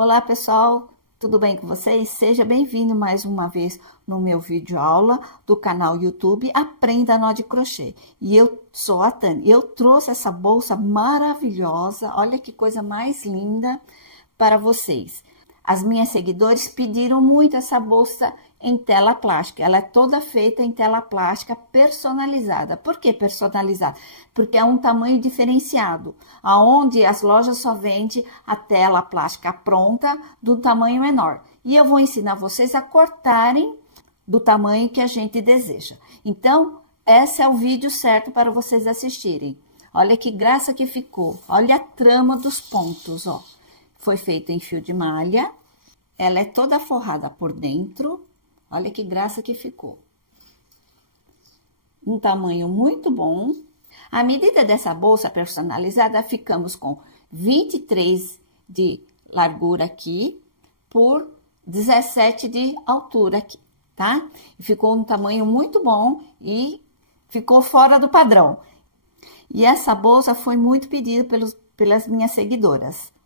Olá pessoal, tudo bem com vocês? Seja bem-vindo mais uma vez no meu vídeo aula do canal YouTube Aprenda Nó de Crochê. E eu sou a Tânia, eu trouxe essa bolsa maravilhosa, olha que coisa mais linda para vocês. As minhas seguidores pediram muito essa bolsa em tela plástica. Ela é toda feita em tela plástica personalizada. Por que personalizada? Porque é um tamanho diferenciado, aonde as lojas só vendem a tela plástica pronta do tamanho menor. E eu vou ensinar vocês a cortarem do tamanho que a gente deseja. Então, esse é o vídeo certo para vocês assistirem. Olha que graça que ficou. Olha a trama dos pontos, ó. Foi feita em fio de malha. Ela é toda forrada por dentro. Olha que graça que ficou. Um tamanho muito bom. A medida dessa bolsa personalizada, ficamos com 23 de largura aqui, por 17 de altura aqui, tá? E ficou um tamanho muito bom e ficou fora do padrão. E essa bolsa foi muito pedida pelas minhas seguidoras.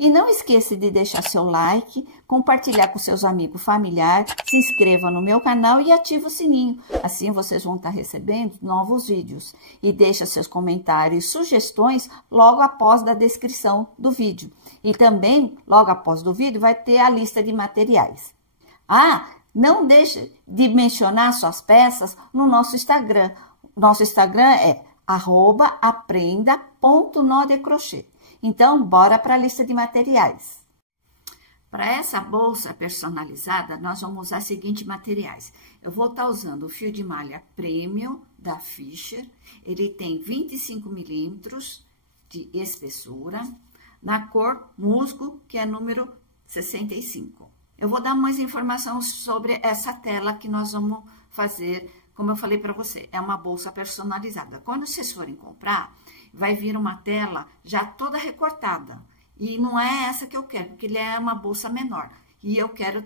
E não esqueça de deixar seu like, compartilhar com seus amigos familiares, se inscreva no meu canal e ative o sininho. Assim vocês vão estar recebendo novos vídeos. E deixa seus comentários e sugestões logo após da descrição do vídeo. E também, logo após do vídeo, vai ter a lista de materiais. Ah, não deixe de mencionar suas peças no nosso Instagram. Nosso Instagram é @aprenda.nódecrochê. Então, bora para a lista de materiais. Para essa bolsa personalizada, nós vamos usar os seguintes materiais. Eu vou estar usando o fio de malha Premium da Fischer. Ele tem 25 milímetros de espessura, na cor musgo, que é número 65. Eu vou dar mais informações sobre essa tela que nós vamos fazer, como eu falei para você, é uma bolsa personalizada. Quando vocês forem comprar, vai vir uma tela já toda recortada. E não é essa que eu quero, porque ele é uma bolsa menor. E eu quero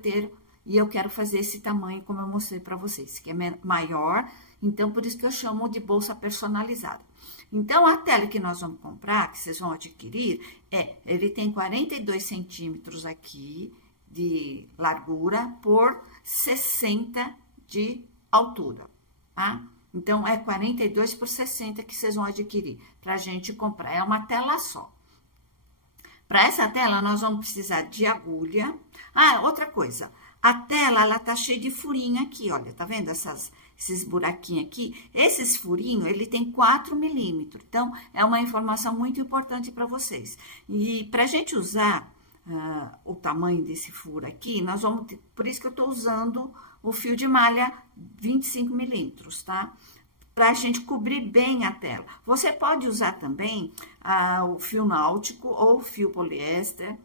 fazer esse tamanho, como eu mostrei para vocês, que é maior. Então, por isso que eu chamo de bolsa personalizada. Então, a tela que nós vamos comprar, que vocês vão adquirir, ele tem 42 centímetros aqui de largura por 60 de altura, tá? Então, é 42 por 60 que vocês vão adquirir pra gente comprar. É uma tela só. Para essa tela, nós vamos precisar de agulha. Ah, outra coisa. A tela, ela tá cheia de furinho aqui, olha. Tá vendo esses buraquinhos aqui? Esses furinhos, ele tem 4 milímetros. Então, é uma informação muito importante para vocês. E pra gente usar o tamanho desse furo aqui, nós vamos ter, por isso que eu tô usando o fio de malha 25 milímetros, tá? Pra gente cobrir bem a tela. Você pode usar também o fio náutico ou fio poliéster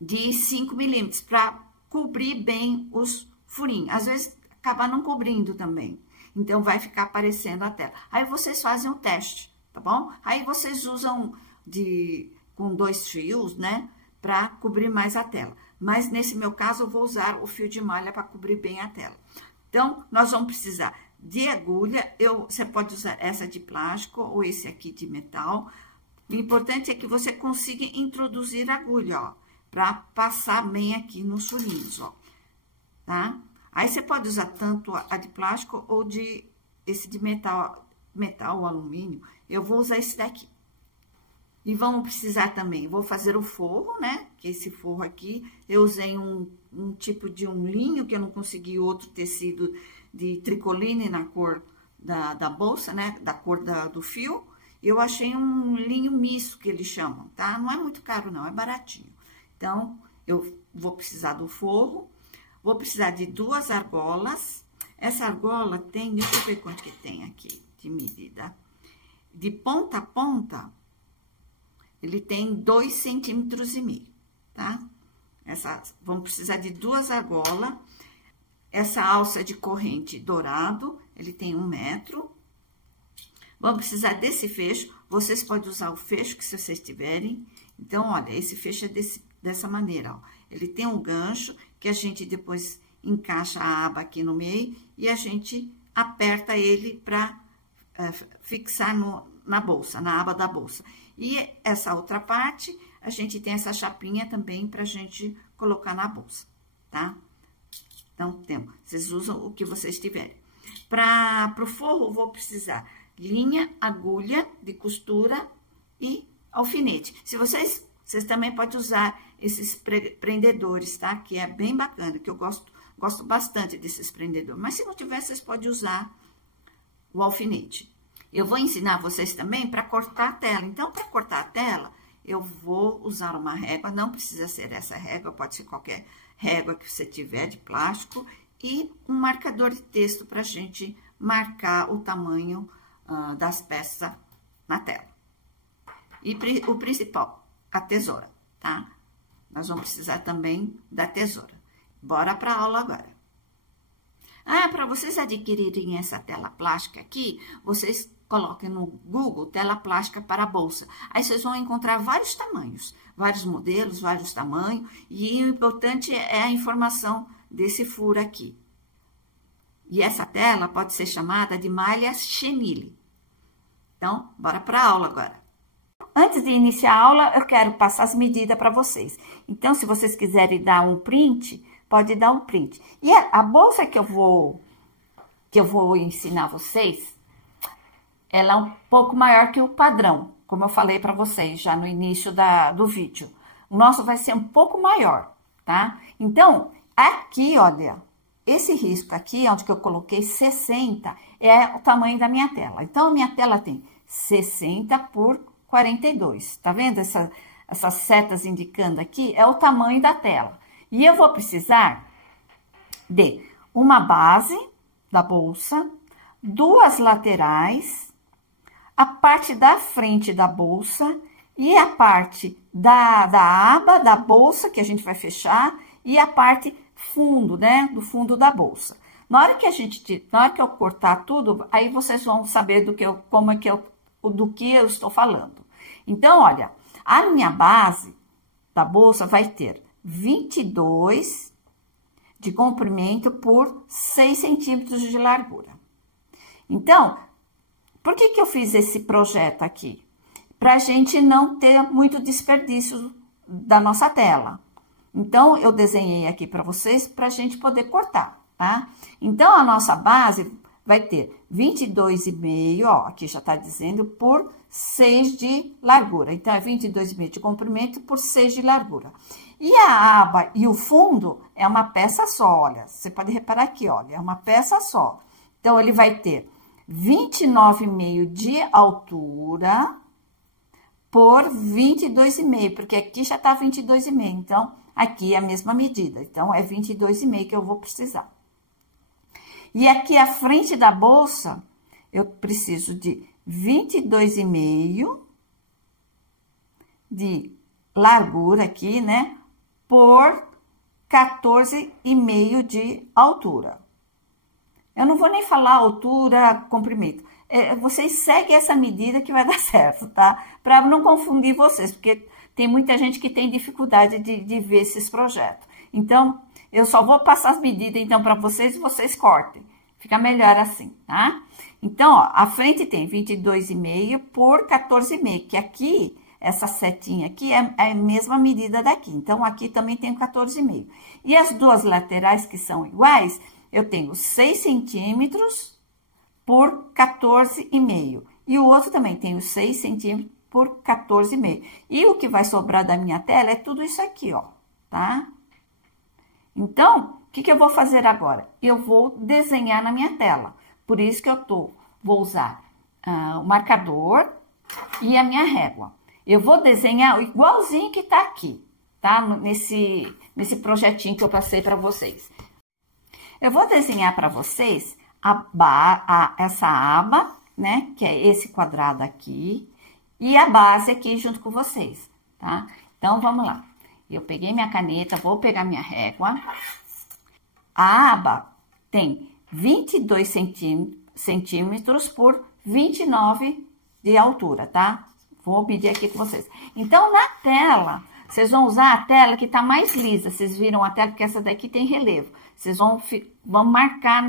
de 5 milímetros para cobrir bem os furinhos. Às vezes, acaba não cobrindo também. Então, vai ficar aparecendo a tela. Aí, vocês fazem o teste, tá bom? Aí, vocês usam com 2 fios, né? Para cobrir mais a tela. Mas, nesse meu caso, eu vou usar o fio de malha para cobrir bem a tela. Então, nós vamos precisar de agulha. Você pode usar essa de plástico ou esse aqui de metal. O importante é que você consiga introduzir a agulha, ó. Para passar bem aqui nos furinhos, ó. Tá? Aí, você pode usar tanto a de plástico ou esse de metal ou alumínio. Eu vou usar esse daqui. E vamos precisar também, vou fazer o forro, né? Que esse forro aqui, eu usei um tipo de um linho, que eu não consegui outro tecido de tricoline na cor da bolsa, né? Da cor do fio. Eu achei um linho misto, que eles chamam, tá? Não é muito caro, não, é baratinho. Então, eu vou precisar do forro, vou precisar de 2 argolas. Essa argola tem, deixa eu ver quanto que tem aqui de medida. De ponta a ponta, ele tem 2,5 centímetros, tá? Vamos precisar de 2 argolas. Essa alça de corrente dourado, ele tem 1 metro. Vamos precisar desse fecho. Vocês podem usar o fecho que vocês tiverem. Então, olha, esse fecho é dessa maneira, ó. Ele tem um gancho que a gente depois encaixa a aba aqui no meio e a gente aperta ele para fixar na bolsa, na aba da bolsa. E essa outra parte, a gente tem essa chapinha também pra gente colocar na bolsa, tá? Então, vocês usam o que vocês tiverem. Pro forro, vou precisar linha, agulha de costura e alfinete. Vocês também podem usar esses prendedores, tá? Que é bem bacana, que eu gosto bastante desses prendedores. Mas se não tiver, vocês podem usar o alfinete. Eu vou ensinar vocês também para cortar a tela. Então, para cortar a tela, eu vou usar uma régua. Não precisa ser essa régua, pode ser qualquer régua que você tiver de plástico. E um marcador de texto para a gente marcar o tamanho das peças na tela. E o principal, a tesoura, tá? Nós vamos precisar também da tesoura. Bora para a aula agora. Para vocês adquirirem essa tela plástica aqui, vocês coloquem no Google tela plástica para bolsa. Aí vocês vão encontrar vários tamanhos, vários modelos, vários tamanhos. E o importante é a informação desse furo aqui. E essa tela pode ser chamada de malha chenille. Então, bora para a aula agora. Antes de iniciar a aula, eu quero passar as medidas para vocês. Então, se vocês quiserem dar um print, pode dar um print. E a bolsa que eu vou ensinar vocês, ela é um pouco maior que o padrão, como eu falei para vocês já no início do vídeo. O nosso vai ser um pouco maior, tá? Então, aqui, olha, esse risco aqui, onde que eu coloquei 60, é o tamanho da minha tela. Então, a minha tela tem 60 por 42. Tá vendo essas setas indicando aqui? É o tamanho da tela. E eu vou precisar de uma base da bolsa, duas laterais, a parte da frente da bolsa e a parte da aba da bolsa, que a gente vai fechar, e a parte fundo, né, do fundo da bolsa. Na hora que eu cortar tudo, aí vocês vão saber do que eu estou falando. Então, olha, a minha base da bolsa vai ter 22 de comprimento por 6 centímetros de largura. Então, por que eu fiz esse projeto aqui? Para a gente não ter muito desperdício da nossa tela. Então, eu desenhei aqui para vocês para a gente poder cortar, tá? Então, a nossa base vai ter 22,5, ó, aqui já tá dizendo, por 6 de largura. Então, é 22,5 de comprimento por 6 de largura. E a aba e o fundo é uma peça só, olha. Você pode reparar aqui, olha, é uma peça só. Então, ele vai ter 29,5 de altura por 22,5, porque aqui já tá 22,5. Então, aqui é a mesma medida. Então, é 22,5 que eu vou precisar. E aqui a frente da bolsa, eu preciso de 22,5 de largura aqui, né? Por 14,5 de altura. Eu não vou nem falar altura, comprimento. Vocês seguem essa medida que vai dar certo, tá? Para não confundir vocês, porque tem muita gente que tem dificuldade de ver esses projetos. Então, eu só vou passar as medidas, então, para vocês e vocês cortem. Fica melhor assim, tá? Então, ó, a frente tem 22,5 por 14,5, que aqui, essa setinha aqui é a mesma medida daqui. Então, aqui também tem 14,5. E as duas laterais, que são iguais, eu tenho 6 centímetros por 14,5. E o outro também tem 6 centímetros por 14,5. E o que vai sobrar da minha tela é tudo isso aqui, ó, tá? Então, o que eu vou fazer agora? Eu vou desenhar na minha tela. Por isso que vou usar o marcador e a minha régua. Eu vou desenhar igualzinho que tá aqui, tá? Nesse projetinho que eu passei para vocês. Eu vou desenhar para vocês essa aba, né? Que é esse quadrado aqui. E a base aqui junto com vocês, tá? Então, vamos lá. Eu peguei minha caneta, vou pegar minha régua. A aba tem 22 centímetros por 29 de altura, tá? Vou medir aqui com vocês. Então, na tela, vocês vão usar a tela que tá mais lisa. Vocês viram a tela, porque essa daqui tem relevo. Vocês vão marcar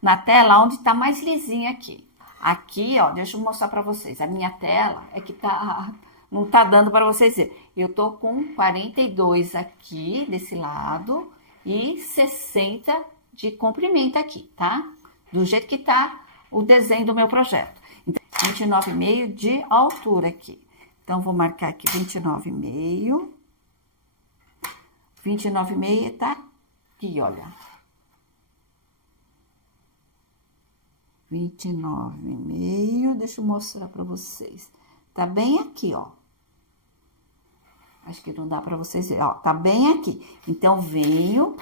na tela onde tá mais lisinha aqui. Aqui, ó, deixa eu mostrar pra vocês. A minha tela é que tá não tá dando para vocês verem. Eu tô com 42 aqui, desse lado, e 60 de comprimento aqui, tá? Do jeito que tá o desenho do meu projeto. Então, 29,5 de altura aqui. Então, vou marcar aqui 29,5. 29,5 tá aqui, olha. 29,5, deixa eu mostrar pra vocês. Tá bem aqui, ó. Acho que não dá pra vocês verem, ó. Tá bem aqui. Então, venho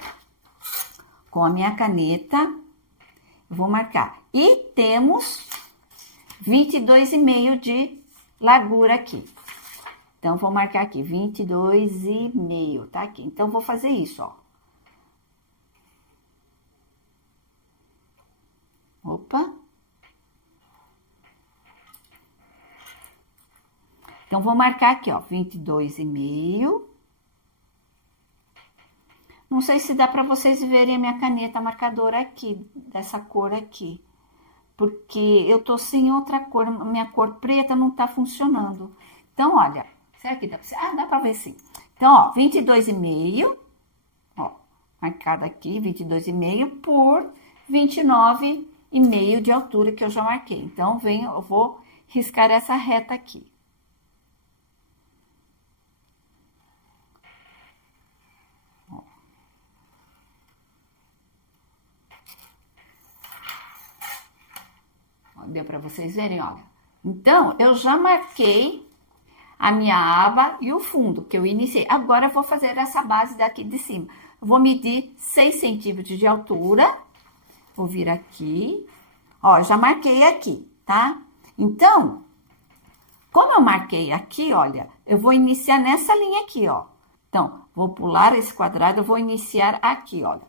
com a minha caneta, eu vou marcar. E temos 22,5 de largura aqui. Então, vou marcar aqui, 22,5, tá aqui. Então, vou fazer isso, ó. Opa. Então, vou marcar aqui, ó, 22,5. Não sei se dá pra vocês verem a minha caneta marcadora aqui, dessa cor aqui. Porque eu tô sem outra cor, minha cor preta não tá funcionando. Então, olha, será que dá pra... Ah, dá pra ver sim. Então, ó, 22,5, ó, marcado aqui, 22,5 por 29,5 de altura que eu já marquei. Então, eu vou riscar essa reta aqui. Deu para vocês verem, olha. Então, eu já marquei a minha aba e o fundo que eu iniciei. Agora, eu vou fazer essa base daqui de cima. Eu vou medir 6 centímetros de altura. Vou vir aqui. Ó, já marquei aqui, tá? Então, como eu marquei aqui, olha, eu vou iniciar nessa linha aqui, ó. Então, vou pular esse quadrado, eu vou iniciar aqui, olha.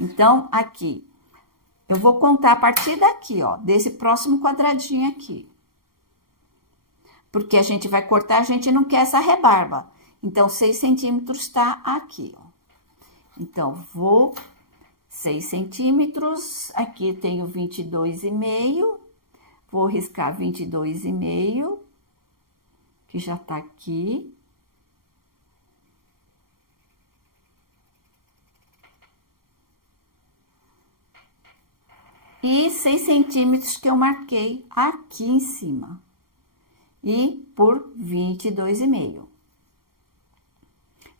Então, aqui. Eu vou contar a partir daqui, ó, desse próximo quadradinho aqui. Porque a gente vai cortar, a gente não quer essa rebarba. Então, 6 centímetros tá aqui, ó. Então, vou 6 centímetros, aqui tenho 22,5, vou riscar 22,5, que já tá aqui. E 6 centímetros que eu marquei aqui em cima. E por 22,5.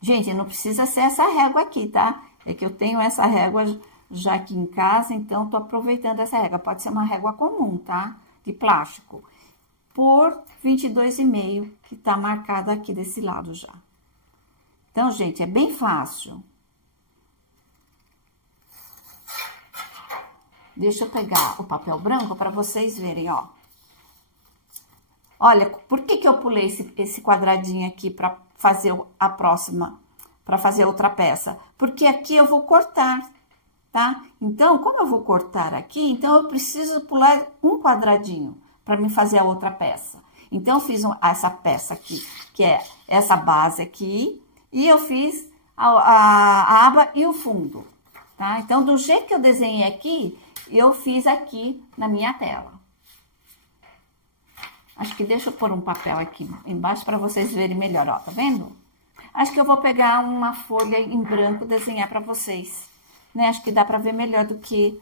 Gente, não precisa ser essa régua aqui, tá? É que eu tenho essa régua já aqui em casa, então tô aproveitando essa régua. Pode ser uma régua comum, tá? De plástico. Por 22,5, que tá marcado aqui desse lado já. Então, gente, é bem fácil. Deixa eu pegar o papel branco para vocês verem, ó. Olha, por que eu pulei esse quadradinho aqui para fazer a próxima, para fazer outra peça? Porque aqui eu vou cortar, tá? Então, como eu vou cortar aqui, então eu preciso pular um quadradinho para me fazer a outra peça. Então, eu fiz essa peça aqui, que é essa base aqui, e eu fiz a aba e o fundo, tá? Então, do jeito que eu desenhei aqui, eu fiz aqui na minha tela. Acho que deixa eu pôr um papel aqui embaixo para vocês verem melhor, ó, tá vendo? Acho que eu vou pegar uma folha em branco e desenhar para vocês, né? Acho que dá para ver melhor do que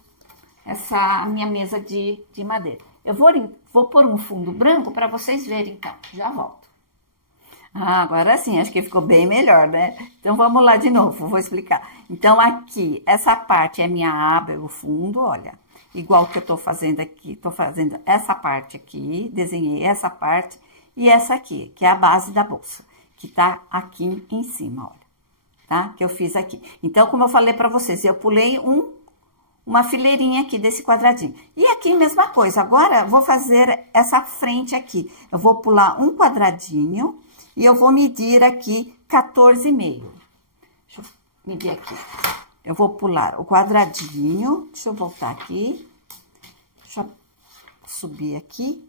essa minha mesa de madeira. Eu vou pôr um fundo branco para vocês verem, então. Já volto. Ah, agora sim, acho que ficou bem melhor, né? Então, vamos lá de novo, vou explicar. Então, aqui, essa parte é minha aba e o fundo, olha. Igual que eu tô fazendo aqui, tô fazendo essa parte aqui, desenhei essa parte e essa aqui, que é a base da bolsa, que tá aqui em cima, olha, tá? Que eu fiz aqui. Então, como eu falei pra vocês, eu pulei uma fileirinha aqui desse quadradinho. E aqui, mesma coisa. Agora, vou fazer essa frente aqui. Eu vou pular um quadradinho e eu vou medir aqui 14,5. Deixa eu medir aqui. Eu vou pular o quadradinho, deixa eu voltar aqui, deixa eu subir aqui.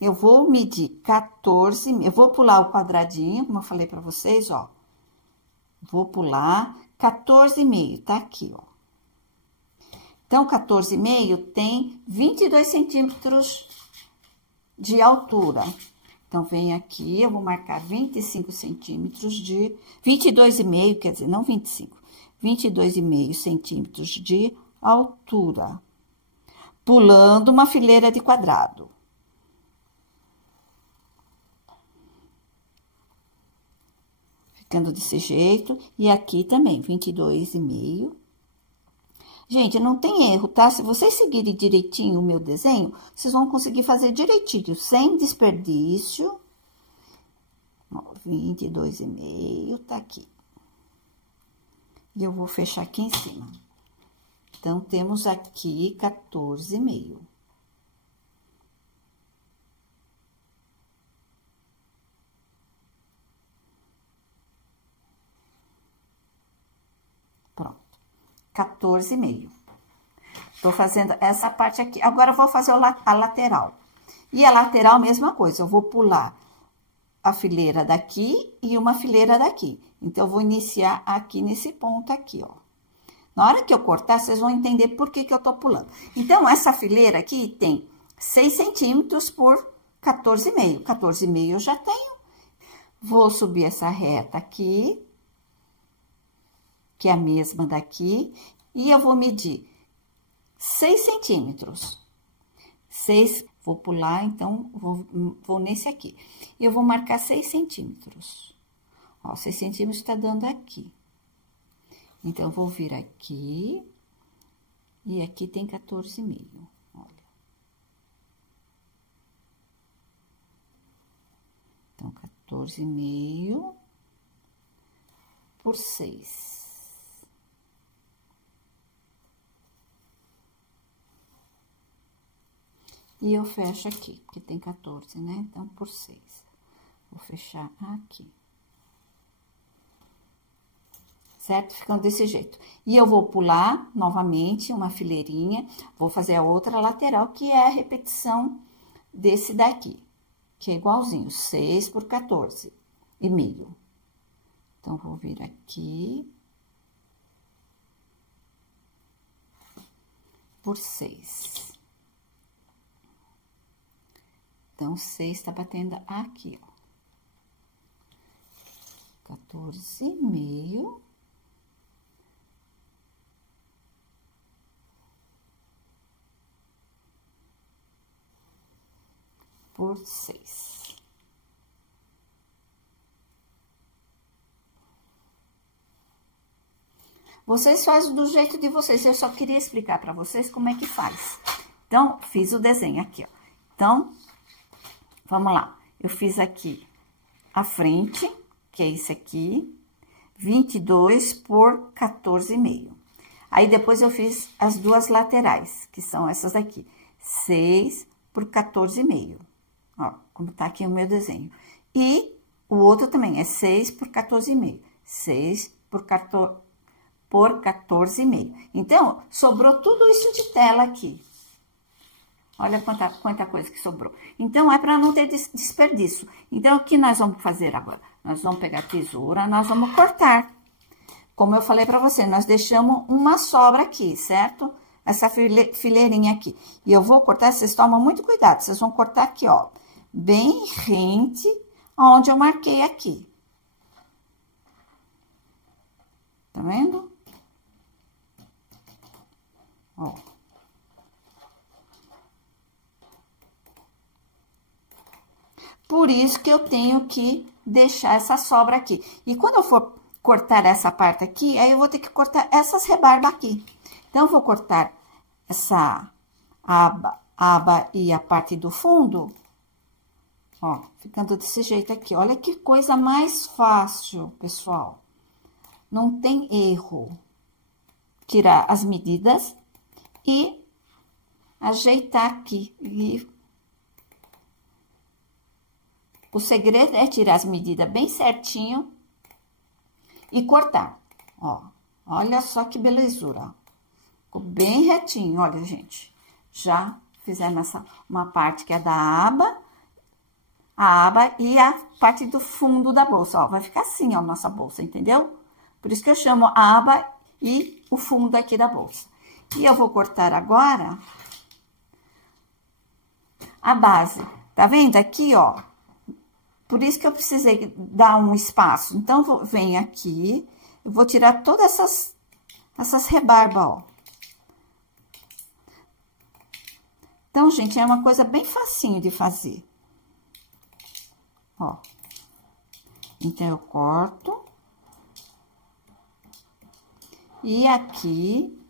Eu vou medir 14, eu vou pular o quadradinho, como eu falei pra vocês, ó. Vou pular 14,5, tá aqui, ó. Então, 14,5 tem 22 centímetros de altura. Então, vem aqui, eu vou marcar 25 centímetros de... 22,5, quer dizer, não 25. 22,5 centímetros de altura. Pulando uma fileira de quadrado. Ficando desse jeito. E aqui também, 22,5. Gente, não tem erro, tá? Se vocês seguirem direitinho o meu desenho, vocês vão conseguir fazer direitinho, sem desperdício. Ó, 22,5, tá aqui. E eu vou fechar aqui em cima. Então, temos aqui 14,5. Pronto. 14,5. Tô fazendo essa parte aqui. Agora, eu vou fazer a lateral. E a lateral, mesma coisa. Eu vou pular a fileira daqui e uma fileira daqui. Então, eu vou iniciar aqui nesse ponto aqui, ó. Na hora que eu cortar, vocês vão entender por que eu tô pulando. Então, essa fileira aqui tem 6 centímetros por 14,5. 14,5 eu já tenho. Vou subir essa reta aqui, que é a mesma daqui, e eu vou medir 6 centímetros. 6, vou pular, então, vou nesse aqui. E eu vou marcar 6 centímetros. Ó, 6 centímetros tá dando aqui. Então, eu vou vir aqui, e aqui tem 14,5, olha. Então, 14,5 por 6. E eu fecho aqui, porque tem 14, né? Então, por 6. Vou fechar aqui. Certo? Ficando desse jeito. E eu vou pular novamente uma fileirinha, vou fazer a outra lateral, que é a repetição desse daqui, que é igualzinho, 6 por 14,5. Então, vou vir aqui por 6. Então, 6 tá batendo aqui, ó. 14,5. Por 6. Vocês fazem do jeito de vocês, eu só queria explicar para vocês como é que faz. Então, fiz o desenho aqui, ó. Então, vamos lá. Eu fiz aqui a frente, que é esse aqui, 22 por 14,5. Aí, depois eu fiz as duas laterais, que são essas aqui, 6 por 14,5. Ó, como tá aqui o meu desenho. E o outro também é 6 por 14,5. 6 por 14,5. Então, sobrou tudo isso de tela aqui. Olha quanta coisa que sobrou. Então, é para não ter desperdício. Então, o que nós vamos fazer agora? Nós vamos pegar a tesoura, nós vamos cortar. Como eu falei para você, nós deixamos uma sobra aqui, certo? Essa fileirinha aqui. E eu vou cortar, vocês tomam muito cuidado. Vocês vão cortar aqui, ó. Bem rente, onde eu marquei aqui. Tá vendo? Ó. Por isso que eu tenho que deixar essa sobra aqui. E quando eu for cortar essa parte aqui, aí eu vou ter que cortar essas rebarbas aqui. Então, eu vou cortar essa aba e a parte do fundo, ó, ficando desse jeito aqui. Olha que coisa mais fácil, pessoal. Não tem erro. Tirar as medidas e ajeitar aqui. E o segredo é tirar as medidas bem certinho e cortar, ó. Olha só que belezura. Ficou bem retinho, olha, gente. Já fizemos uma parte que é da a aba e a parte do fundo da bolsa, ó. Vai ficar assim, ó, nossa bolsa, entendeu? Por isso que eu chamo a aba e o fundo aqui da bolsa. E eu vou cortar agora a base. Tá vendo aqui, ó? Por isso que eu precisei dar um espaço. Então, venho aqui, eu vou tirar todas essas rebarbas, ó. Então, gente, é uma coisa bem facinho de fazer. Ó. Então, eu corto. E aqui,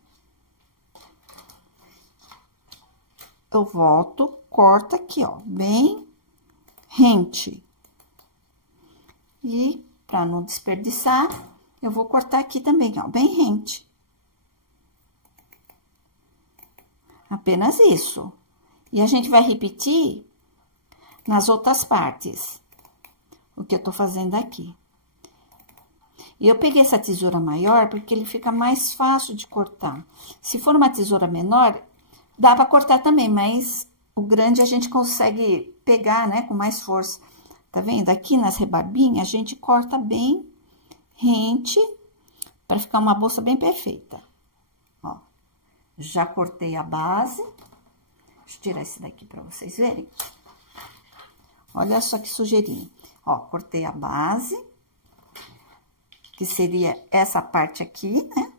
eu volto, corto aqui, ó, bem rente. E, pra não desperdiçar, eu vou cortar aqui também, ó, bem rente. Apenas isso. E a gente vai repetir nas outras partes, o que eu tô fazendo aqui. E eu peguei essa tesoura maior porque ele fica mais fácil de cortar. Se for uma tesoura menor, dá pra cortar também, mas o grande a gente consegue pegar, né, com mais força. Tá vendo? Aqui nas rebarbinhas, a gente corta bem rente, pra ficar uma bolsa bem perfeita. Ó, já cortei a base. Deixa eu tirar esse daqui pra vocês verem. Olha só que sujeirinha. Ó, cortei a base, que seria essa parte aqui, né?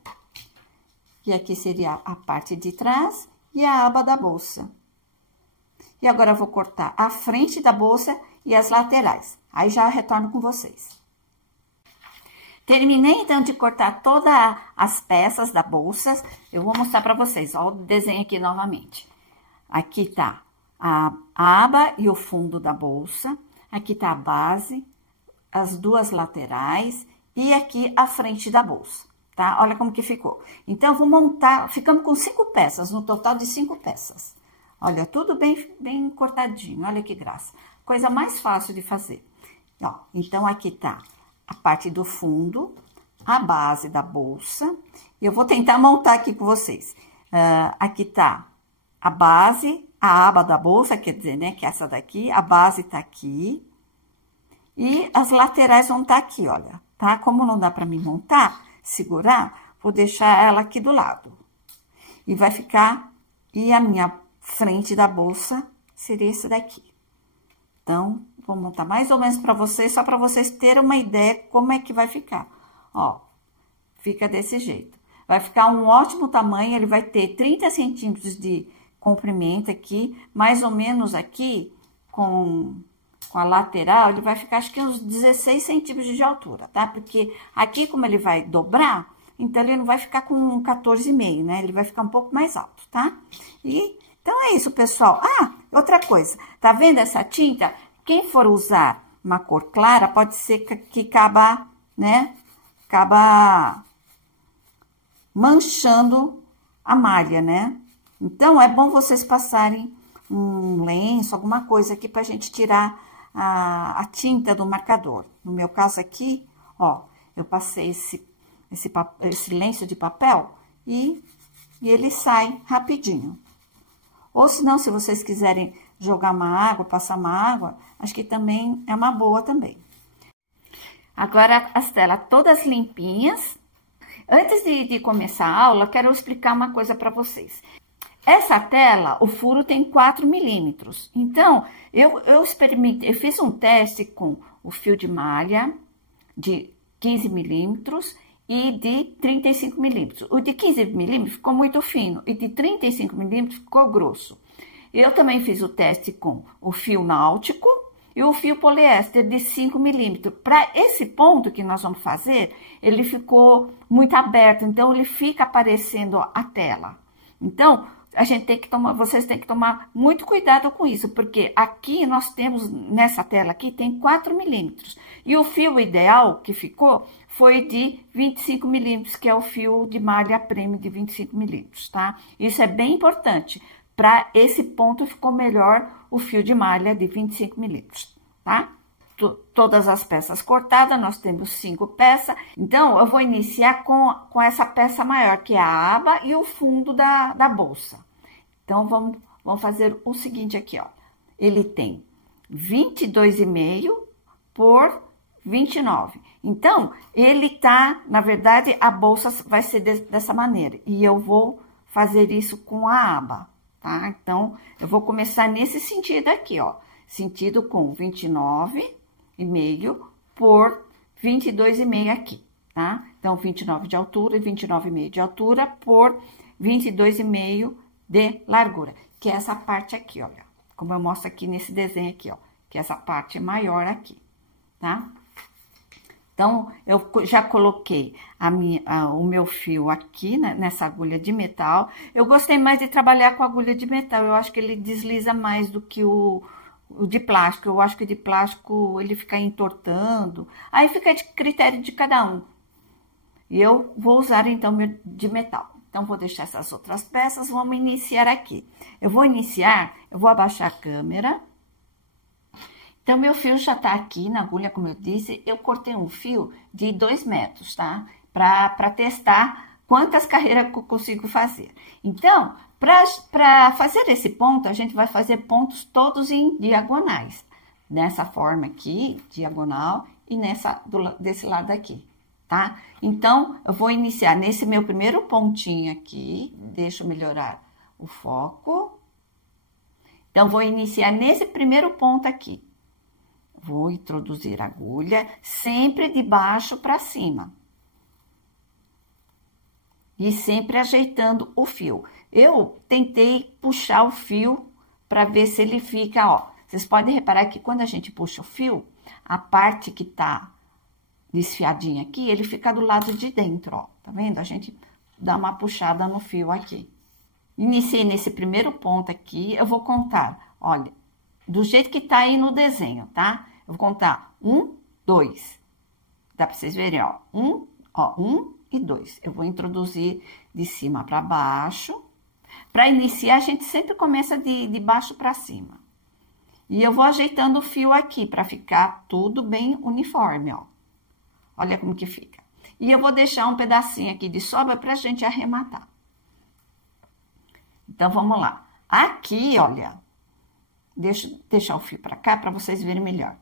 E aqui seria a parte de trás e a aba da bolsa. E agora, eu vou cortar a frente da bolsa e as laterais. Aí, já retorno com vocês. Terminei, então, de cortar todas as peças da bolsa. Eu vou mostrar pra vocês, ó, o desenho aqui novamente. Aqui tá a aba e o fundo da bolsa. Aqui tá a base, as duas laterais e aqui a frente da bolsa, tá? Olha como que ficou. Então, eu vou montar, ficamos com 5 peças, no total de 5 peças. Olha, tudo bem cortadinho, olha que graça. Coisa mais fácil de fazer. Ó, então, aqui tá a parte do fundo, a base da bolsa. E eu vou tentar montar aqui com vocês. Aqui tá a base, a aba da bolsa, quer dizer, né, que é essa daqui, a base tá aqui. E as laterais vão estar aqui, olha, tá? Como não dá pra mim montar, segurar, vou deixar ela aqui do lado. E vai ficar, e a minha frente da bolsa seria esse daqui. Então, vou montar mais ou menos pra vocês, só pra vocês terem uma ideia como é que vai ficar. Ó, fica desse jeito. Vai ficar um ótimo tamanho, ele vai ter 30 centímetros de comprimento aqui, mais ou menos aqui, com a lateral, ele vai ficar, acho que uns 16 centímetros de altura, tá? Porque aqui, como ele vai dobrar, então, ele não vai ficar com 14,5, né? Ele vai ficar um pouco mais alto, tá? E, então, é isso, pessoal. Ah, outra coisa, tá vendo essa tinta? Quem for usar uma cor clara, pode ser que acaba, né? Acaba manchando a malha, né? Então, é bom vocês passarem um lenço, alguma coisa aqui pra gente tirar a tinta do marcador. No meu caso aqui, ó, eu passei esse lenço de papel e ele sai rapidinho. Ou se não, se vocês quiserem jogar uma água, passar uma água, acho que também é uma boa também. Agora, as telas todas limpinhas. Antes de começar a aula, eu quero explicar uma coisa para vocês. Essa tela, o furo tem 4 milímetros. Então, eu fiz um teste com o fio de malha de 15 milímetros e de 35 milímetros. O de 15 milímetros ficou muito fino e de 35 milímetros ficou grosso. Eu também fiz o teste com o fio náutico e o fio poliéster de 5 milímetros. Para esse ponto que nós vamos fazer, ele ficou muito aberto, então ele fica aparecendo a tela. Então, vocês têm que tomar muito cuidado com isso, porque aqui nós temos, nessa tela aqui, tem 4 milímetros. E o fio ideal que ficou foi de 25 milímetros, que é o fio de malha premium de 25 milímetros, tá? Isso é bem importante. Para esse ponto ficou melhor o fio de malha de 25 milímetros, tá? Todas as peças cortadas, nós temos 5 peças. Então, eu vou iniciar com essa peça maior, que é a aba e o fundo da bolsa. Então, vamos fazer o seguinte aqui, ó. Ele tem 22,5 por 29. Então, ele tá, na verdade, a bolsa vai ser dessa maneira. E eu vou fazer isso com a aba, tá? Então, eu vou começar nesse sentido aqui, ó. Sentido com 29 29,5 por 22,5 aqui, tá? Então, 29 de altura e 29,5 de altura por 22,5 de largura, que é essa parte aqui, olha, como eu mostro aqui nesse desenho aqui, ó, que é essa parte maior aqui, tá? Então, eu já coloquei o meu fio aqui, né, nessa agulha de metal. Eu gostei mais de trabalhar com a agulha de metal, eu acho que ele desliza mais do que o de plástico. Eu acho que o de plástico ele fica entortando, aí fica de critério de cada um. E eu vou usar, então, de metal. Então, vou deixar essas outras peças, vamos iniciar aqui. Eu vou abaixar a câmera. Então, meu fio já tá aqui na agulha, como eu disse, eu cortei um fio de 2 metros, tá? Pra testar quantas carreiras que eu consigo fazer. Então, pra fazer esse ponto, a gente vai fazer pontos todos em diagonais. Nessa forma aqui, diagonal, e desse lado aqui, tá? Então, eu vou iniciar nesse meu primeiro pontinho aqui, deixa eu melhorar o foco. Então, vou iniciar nesse primeiro ponto aqui. Vou introduzir a agulha sempre de baixo para cima. E sempre ajeitando o fio. Eu tentei puxar o fio para ver se ele fica, ó. Vocês podem reparar que quando a gente puxa o fio, a parte que tá desfiadinha aqui, ele fica do lado de dentro, ó. Tá vendo? A gente dá uma puxada no fio aqui. Iniciei nesse primeiro ponto aqui, eu vou contar, olha, do jeito que tá aí no desenho, tá? Eu vou contar 1, 2. Dá pra vocês verem, ó. 1 e 2. Eu vou introduzir de cima pra baixo. Pra iniciar, a gente sempre começa de baixo pra cima. E eu vou ajeitando o fio aqui pra ficar tudo bem uniforme, ó. Olha como que fica. E eu vou deixar um pedacinho aqui de sobra pra gente arrematar. Então, vamos lá. Aqui, olha, deixa eu deixar o fio pra cá pra vocês verem melhor.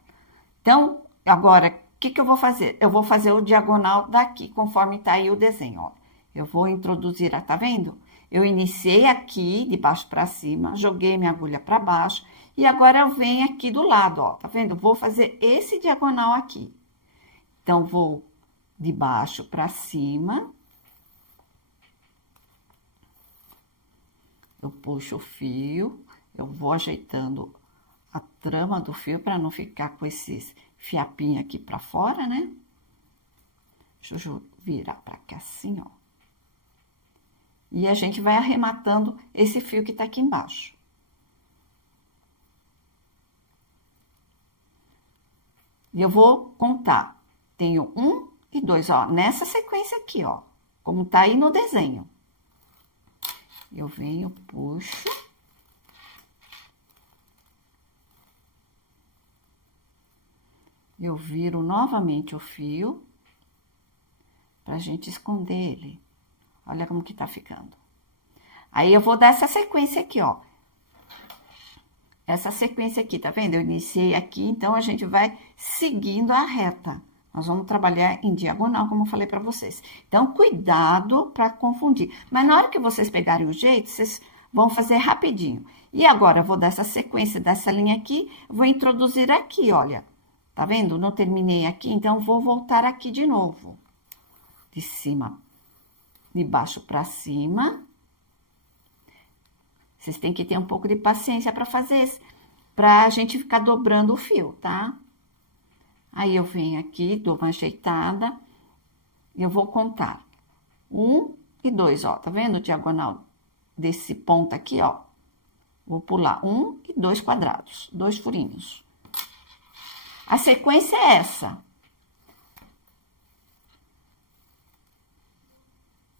Então, agora, o que eu vou fazer? Eu vou fazer o diagonal daqui, conforme tá aí o desenho, ó. Eu vou introduzir, tá vendo? Eu iniciei aqui, de baixo pra cima, joguei minha agulha pra baixo, e agora eu venho aqui do lado, ó, tá vendo? Vou fazer esse diagonal aqui. Então, vou de baixo pra cima. Eu puxo o fio, eu vou ajeitando a trama do fio para não ficar com esses fiapinhos aqui para fora, né? Deixa eu virar para cá assim, ó. E a gente vai arrematando esse fio que tá aqui embaixo. E eu vou contar. Tenho 1 e 2, ó, nessa sequência aqui, ó, como tá aí no desenho. Eu venho, puxo. Eu viro novamente o fio pra gente esconder ele. Olha como que tá ficando. Aí, eu vou dar essa sequência aqui, ó. Essa sequência aqui, tá vendo? Eu iniciei aqui, então, a gente vai seguindo a reta. Nós vamos trabalhar em diagonal, como eu falei pra vocês. Então, cuidado pra confundir. Mas, na hora que vocês pegarem o jeito, vocês vão fazer rapidinho. E agora, eu vou dar essa sequência dessa linha aqui, vou introduzir aqui, olha. Tá vendo? Não terminei aqui, então, vou voltar aqui de novo. De cima, de baixo pra cima. Vocês têm que ter um pouco de paciência pra fazer isso, pra gente ficar dobrando o fio, tá? Aí, eu venho aqui, dou uma ajeitada, e eu vou contar 1 e 2, ó, tá vendo? Diagonal desse ponto aqui, ó. Vou pular 1 e 2 quadrados, 2 furinhos. A sequência é essa.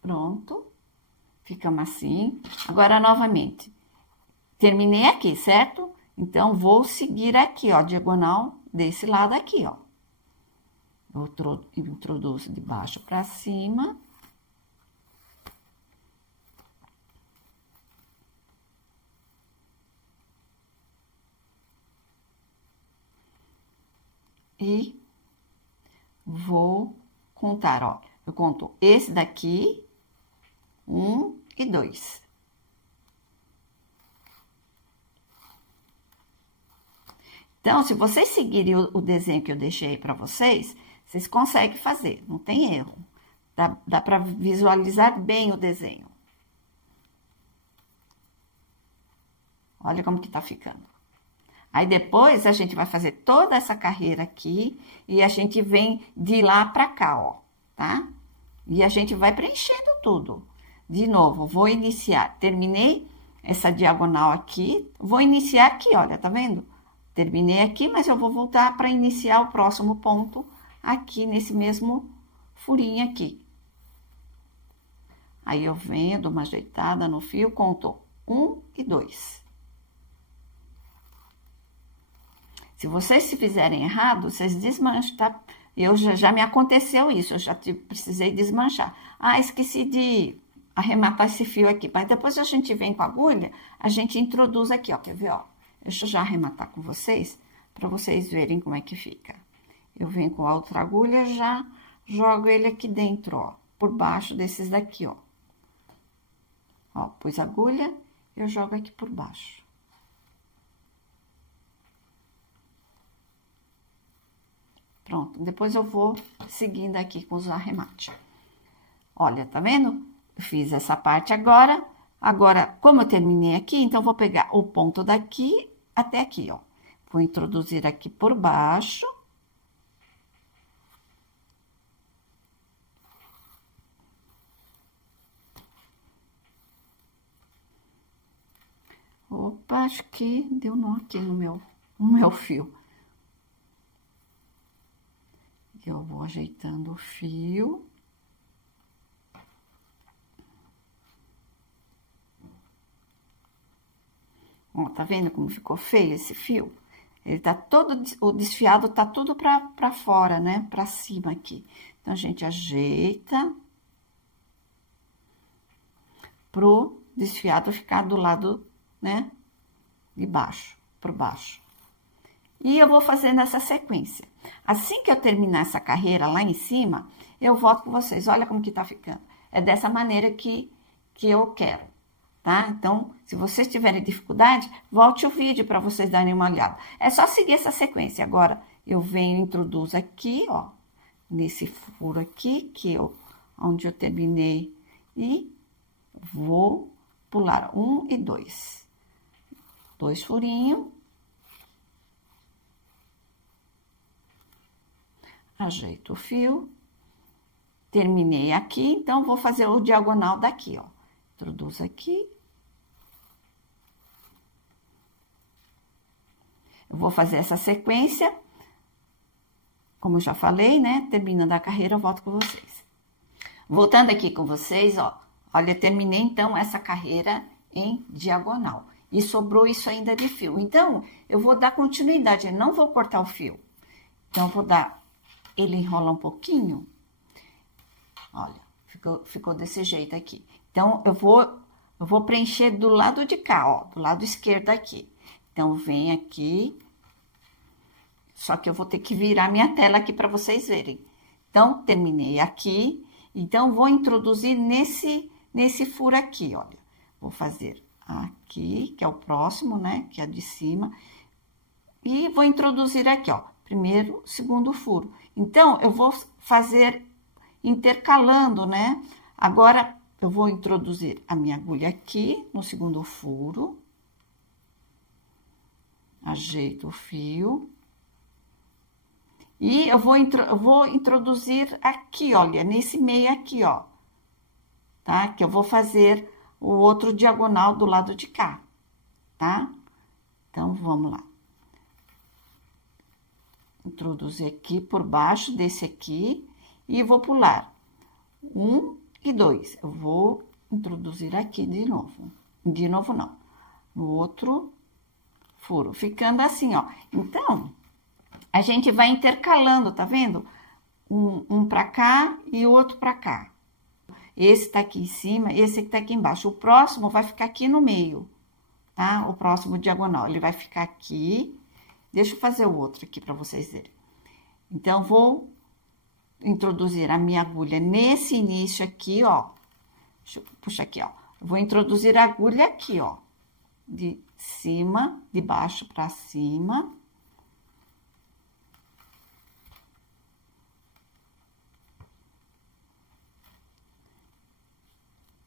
Pronto. Ficamos assim. Agora, novamente, terminei aqui, certo? Então, vou seguir aqui, ó, diagonal desse lado aqui, ó. Eu introduzo de baixo pra cima. E vou contar, ó. Eu conto esse daqui, 1 e 2. Então, se vocês seguirem o desenho que eu deixei para vocês, vocês conseguem fazer, não tem erro. Dá para visualizar bem o desenho. Olha como que tá ficando. Aí, depois, a gente vai fazer toda essa carreira aqui e a gente vem de lá pra cá, ó, tá? E a gente vai preenchendo tudo. De novo, vou iniciar. Terminei essa diagonal aqui, vou iniciar aqui, olha, tá vendo? Terminei aqui, mas eu vou voltar para iniciar o próximo ponto aqui nesse mesmo furinho aqui. Aí, eu venho, dou uma ajeitada no fio, conto 1 e 2. Se vocês se fizerem errado, vocês desmancham, tá? Já me aconteceu isso, eu já precisei desmanchar. Ah, esqueci de arrematar esse fio aqui. Mas depois a gente vem com a agulha, a gente introduz aqui, ó. Quer ver, ó? Deixa eu já arrematar com vocês, para vocês verem como é que fica. Eu venho com a outra agulha, já jogo ele aqui dentro, ó. Por baixo desses daqui, ó. Ó, pus a agulha, eu jogo aqui por baixo. Pronto, depois eu vou seguindo aqui com os arremates. Olha, tá vendo? Eu fiz essa parte agora. Agora, como eu terminei aqui, então, vou pegar o ponto daqui até aqui, ó. Vou introduzir aqui por baixo. Opa, acho que deu nó aqui no meu fio. Eu vou ajeitando o fio. Ó, tá vendo como ficou feio esse fio? Ele tá todo, o desfiado tá tudo pra fora, né? Pra cima aqui. Então, a gente ajeita pro desfiado ficar do lado, né? De baixo, por baixo. E eu vou fazendo essa sequência. Assim que eu terminar essa carreira lá em cima, eu volto com vocês. Olha como que tá ficando. É dessa maneira que eu quero, tá? Então, se vocês tiverem dificuldade, volte o vídeo para vocês darem uma olhada. É só seguir essa sequência. Agora, eu venho e introduzo aqui, ó, nesse furo aqui, onde eu terminei, e vou pular 1 e 2. 2 furinhos. Ajeito o fio, terminei aqui, então, vou fazer o diagonal daqui, ó. Introduzo aqui. Eu vou fazer essa sequência, como eu já falei, né? Terminando a carreira, eu volto com vocês. Voltando aqui com vocês, ó. Olha, terminei, então, essa carreira em diagonal. E sobrou isso ainda de fio. Então, eu vou dar continuidade, eu não vou cortar o fio. Então, eu vou dar... Ele enrola um pouquinho, olha, ficou desse jeito aqui. Então, eu vou preencher do lado de cá, ó, do lado esquerdo aqui. Então, vem aqui, só que eu vou ter que virar minha tela aqui para vocês verem. Então, terminei aqui, então, vou introduzir nesse furo aqui, olha. Vou fazer aqui, que é o próximo, né, que é de cima, e vou introduzir aqui, ó. Primeiro, segundo furo. Então, eu vou fazer intercalando, né? Agora, eu vou introduzir a minha agulha aqui no segundo furo. Ajeito o fio. E eu vou introduzir aqui, olha, nesse meio aqui, ó. Tá? Que eu vou fazer o outro diagonal do lado de cá, tá? Então, vamos lá. Introduzir aqui por baixo desse aqui e vou pular 1 e 2. Eu vou introduzir aqui de novo. De novo, não. No outro furo, ficando assim, ó. Então, a gente vai intercalando, tá vendo? Um pra cá e o outro pra cá. Esse tá aqui em cima, esse aqui tá aqui embaixo. O próximo vai ficar aqui no meio, tá? O próximo diagonal, ele vai ficar aqui. Deixa eu fazer o outro aqui para vocês verem. Então, vou introduzir a minha agulha nesse início aqui, ó. Deixa eu puxar aqui, ó. Vou introduzir a agulha aqui, ó. De cima, de baixo para cima.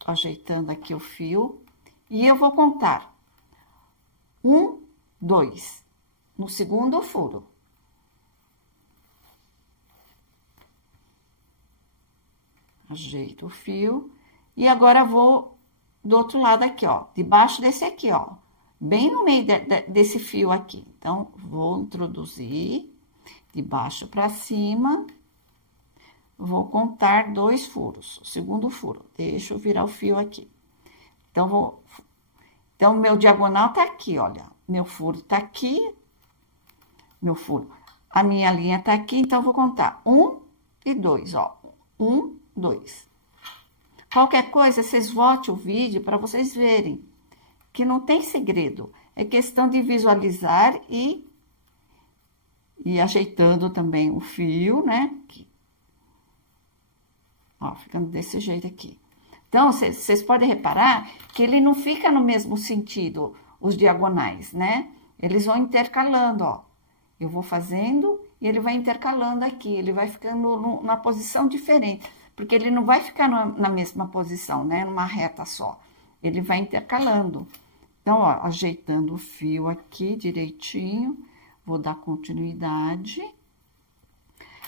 Tô ajeitando aqui o fio. E eu vou contar 1, 2, no segundo furo. Ajeito o fio. E agora, vou do outro lado aqui, ó, debaixo desse aqui, ó. Bem no meio desse fio aqui. Então, vou introduzir de baixo pra cima. Vou contar 2 furos, o segundo furo. Deixa eu virar o fio aqui. Então, meu diagonal tá aqui, olha. Meu furo tá aqui. Meu furo. A minha linha tá aqui, então, vou contar 1 e 2, ó. 1, 2. Qualquer coisa, vocês voltem o vídeo para vocês verem que não tem segredo. É questão de visualizar e ajeitando também o fio, né? Aqui. Ó, ficando desse jeito aqui. Então, vocês podem reparar que ele não fica no mesmo sentido, os diagonais, né? Eles vão intercalando, ó. Eu vou fazendo e ele vai intercalando aqui, ele vai ficando numa posição diferente, porque ele não vai ficar na mesma posição, né? Numa reta só. Ele vai intercalando. Então, ó, ajeitando o fio aqui direitinho, vou dar continuidade.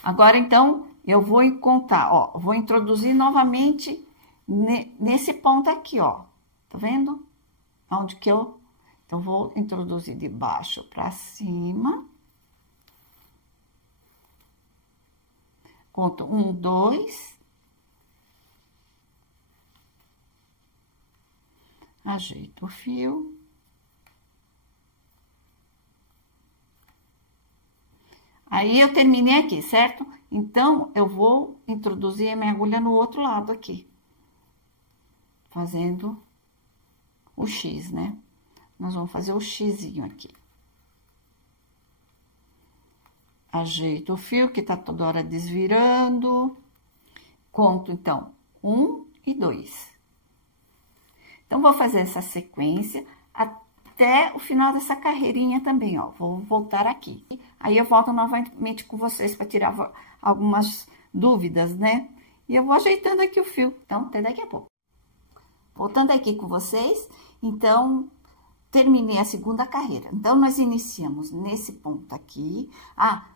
Agora, então, eu vou contar, ó, vou introduzir novamente nesse ponto aqui, ó. Tá vendo? Onde que eu... Então, vou introduzir de baixo pra cima. Conto 1, 2. Ajeito o fio. Aí, eu terminei aqui, certo? Então, eu vou introduzir a minha agulha no outro lado aqui. Fazendo o X, né? Nós vamos fazer o xizinho aqui. Ajeito o fio, que tá toda hora desvirando. Conto, então, 1 e 2. Então, vou fazer essa sequência até o final dessa carreirinha também, ó. Vou voltar aqui. Aí, eu volto novamente com vocês para tirar algumas dúvidas, né? E eu vou ajeitando aqui o fio. Então, até daqui a pouco. Voltando aqui com vocês, então, terminei a segunda carreira. Então, nós iniciamos nesse ponto aqui. Ah,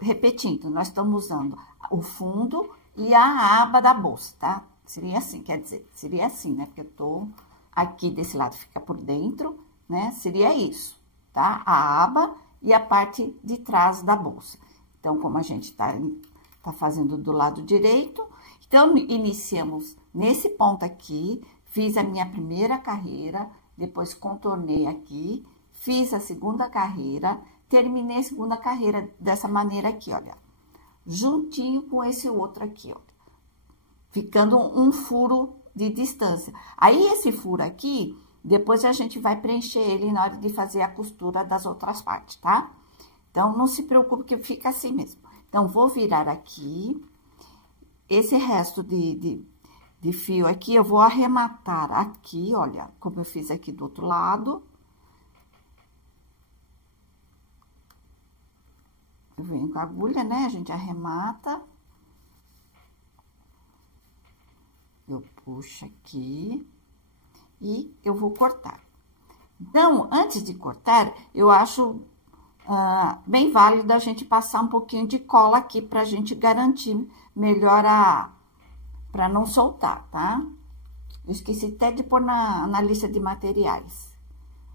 repetindo, nós estamos usando o fundo e a aba da bolsa, tá? Seria assim, quer dizer, seria assim, né? Porque eu tô aqui desse lado, fica por dentro, né? Seria isso, tá? A aba e a parte de trás da bolsa. Então, como a gente tá fazendo do lado direito, então, iniciamos nesse ponto aqui, fiz a minha primeira carreira, depois contornei aqui, fiz a segunda carreira, terminei a segunda carreira dessa maneira aqui, olha. Juntinho com esse outro aqui, ó. Ficando um furo de distância. Aí, esse furo aqui, depois a gente vai preencher ele na hora de fazer a costura das outras partes, tá? Então, não se preocupe que fica assim mesmo. Então, vou virar aqui. Esse resto de fio aqui, eu vou arrematar aqui, olha, como eu fiz aqui do outro lado. Eu venho com a agulha, né? A gente arremata. Eu puxo aqui e eu vou cortar. Então, antes de cortar, eu acho bem válido a gente passar um pouquinho de cola aqui pra gente garantir melhor pra não soltar, tá? Eu esqueci até de pôr na lista de materiais.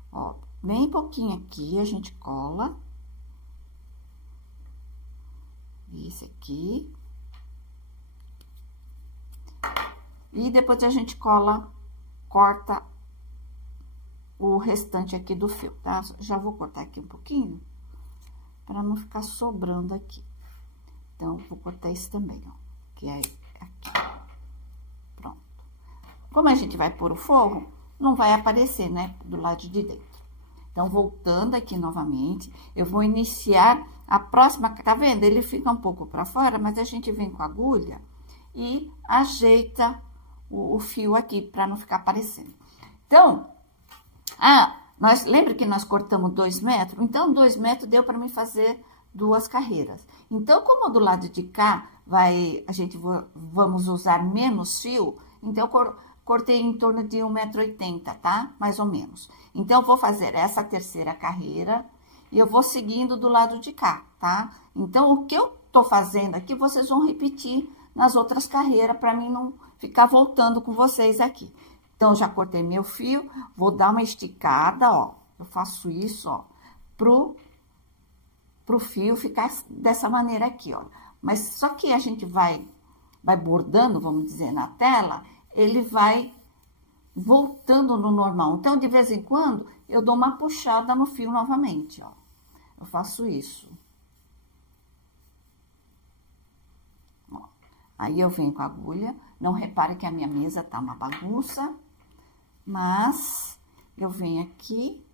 Ó, bem pouquinho aqui a gente cola. Esse aqui. E depois a gente corta o restante aqui do fio, tá? Já vou cortar aqui um pouquinho, para não ficar sobrando aqui. Então, vou cortar esse também, ó, que é aqui. Pronto. Como a gente vai pôr o forro, não vai aparecer, né, do lado de dentro. Então, voltando aqui novamente, eu vou iniciar a próxima, tá vendo? Ele fica um pouco para fora, mas a gente vem com a agulha e ajeita o fio aqui, para não ficar aparecendo. Então, lembra que nós cortamos 2 metros? Então, 2 metros deu para mim fazer 2 carreiras. Então, como do lado de cá, vamos usar menos fio, então, cortei em torno de 1,80 m, tá? Mais ou menos. Então, eu vou fazer essa terceira carreira e eu vou seguindo do lado de cá, tá? Então, o que eu tô fazendo aqui, vocês vão repetir nas outras carreiras, para mim não ficar voltando com vocês aqui. Então, já cortei meu fio, vou dar uma esticada, ó. Eu faço isso, ó, pro fio ficar dessa maneira aqui, ó. Mas só que a gente vai bordando, vamos dizer, na tela, ele vai voltando no normal. Então, de vez em quando, eu dou uma puxada no fio novamente, ó. Eu faço isso. Ó. Aí, eu venho com a agulha. Não repare que a minha mesa tá uma bagunça, mas eu venho aqui.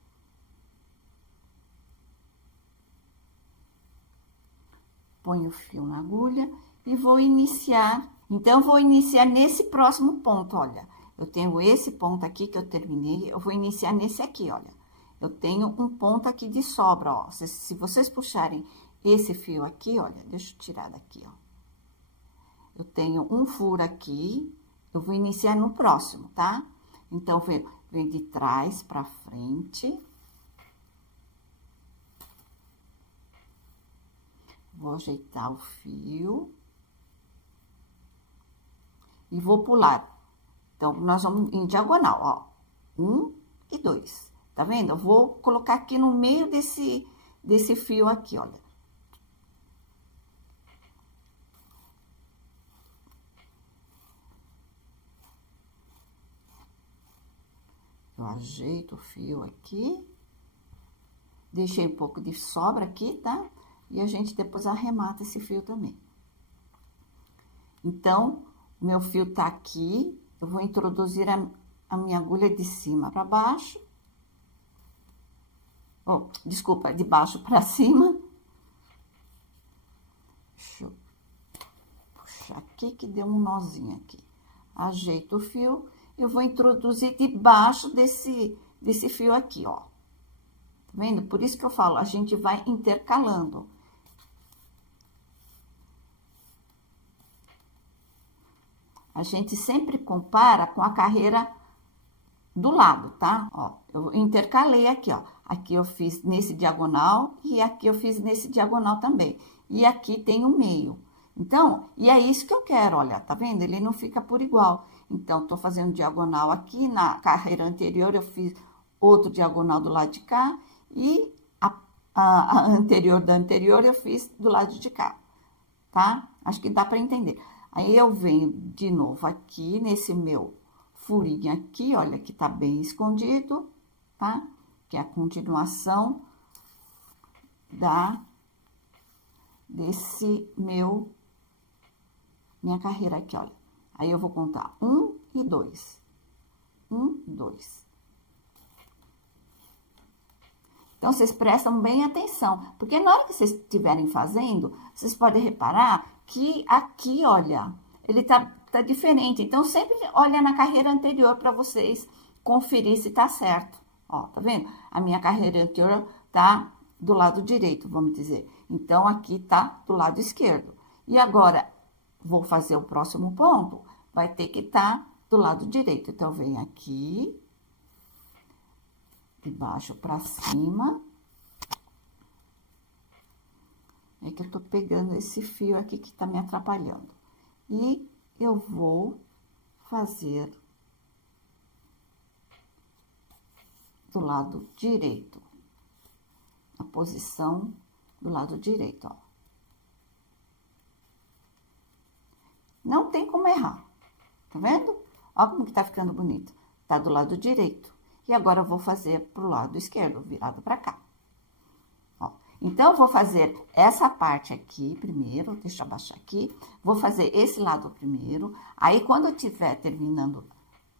Ponho o fio na agulha e vou iniciar. Então, eu vou iniciar nesse próximo ponto, olha. Eu tenho esse ponto aqui que eu terminei, eu vou iniciar nesse aqui, olha. Eu tenho um ponto aqui de sobra, ó. Se vocês puxarem esse fio aqui, olha, deixa eu tirar daqui, ó. Eu tenho um furo aqui, eu vou iniciar no próximo, tá? Então, vem de trás pra frente. Vou ajeitar o fio. E vou pular. Então, nós vamos em diagonal, ó. 1 e 2. Tá vendo? Eu vou colocar aqui no meio desse fio aqui, olha. Eu ajeito o fio aqui. Deixei um pouco de sobra aqui, tá? E a gente depois arremata esse fio também. Então, meu fio tá aqui. Eu vou introduzir a minha agulha de cima para baixo. Oh, desculpa, de baixo para cima. Deixa eu puxar aqui que deu um nozinho aqui. Ajeito o fio. Eu vou introduzir debaixo desse fio aqui, ó. Tá vendo? Por isso que eu falo, a gente vai intercalando. A gente sempre compara com a carreira do lado, tá? Ó, eu intercalei aqui, ó. Aqui eu fiz nesse diagonal e aqui eu fiz nesse diagonal também. E aqui tem o meio. Então, e é isso que eu quero, olha, tá vendo? Ele não fica por igual. Então, tô fazendo diagonal aqui, na carreira anterior eu fiz outro diagonal do lado de cá e a anterior da anterior eu fiz do lado de cá, tá? Acho que dá pra entender. Aí, eu venho de novo aqui, nesse meu furinho aqui, olha, que tá bem escondido, tá? Que é a continuação desse minha carreira aqui, olha. Aí, eu vou contar 1 e 2. 1, 2. Então, vocês prestam bem atenção, porque na hora que vocês estiverem fazendo, vocês podem reparar que aqui, olha, ele tá diferente. Então, sempre olha na carreira anterior para vocês conferir se tá certo. Ó, tá vendo? A minha carreira anterior tá do lado direito, vamos dizer. Então, aqui tá do lado esquerdo. E agora, vou fazer o próximo ponto, vai ter que estar do lado direito. Então, eu venho aqui, de baixo pra cima. É que eu tô pegando esse fio aqui que tá me atrapalhando. E eu vou fazer do lado direito. A posição do lado direito, ó. Não tem como errar. Tá vendo? Ó como que tá ficando bonito. Tá do lado direito. E agora, eu vou fazer pro lado esquerdo, virado pra cá. Ó. Então, eu vou fazer essa parte aqui primeiro, deixa eu abaixar aqui. Vou fazer esse lado primeiro. Aí, quando eu tiver terminando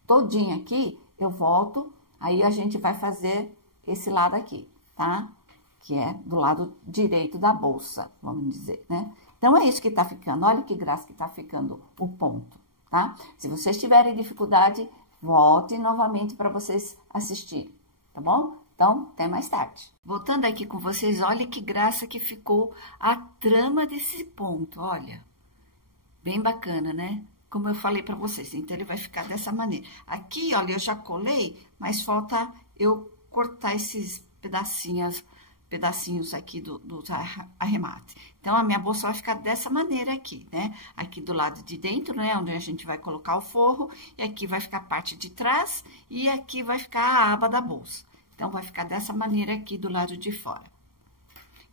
todinho aqui, eu volto. Aí, a gente vai fazer esse lado aqui, tá? Que é do lado direito da bolsa, vamos dizer, né? Então, é isso que tá ficando. Olha que graça que tá ficando o ponto, tá? Se vocês tiverem dificuldade, volte novamente para vocês assistirem, tá bom? Então, até mais tarde. Voltando aqui com vocês, olha que graça que ficou a trama desse ponto, olha. Bem bacana, né? como eu falei pra vocês. Então, ele vai ficar dessa maneira. Aqui, olha, eu já colei, mas falta eu cortar esses pedacinhos aqui do arremate. Então, a minha bolsa vai ficar dessa maneira aqui, né? Aqui do lado de dentro, né? Onde a gente vai colocar o forro. E aqui vai ficar a parte de trás. E aqui vai ficar a aba da bolsa. Então, vai ficar dessa maneira aqui do lado de fora.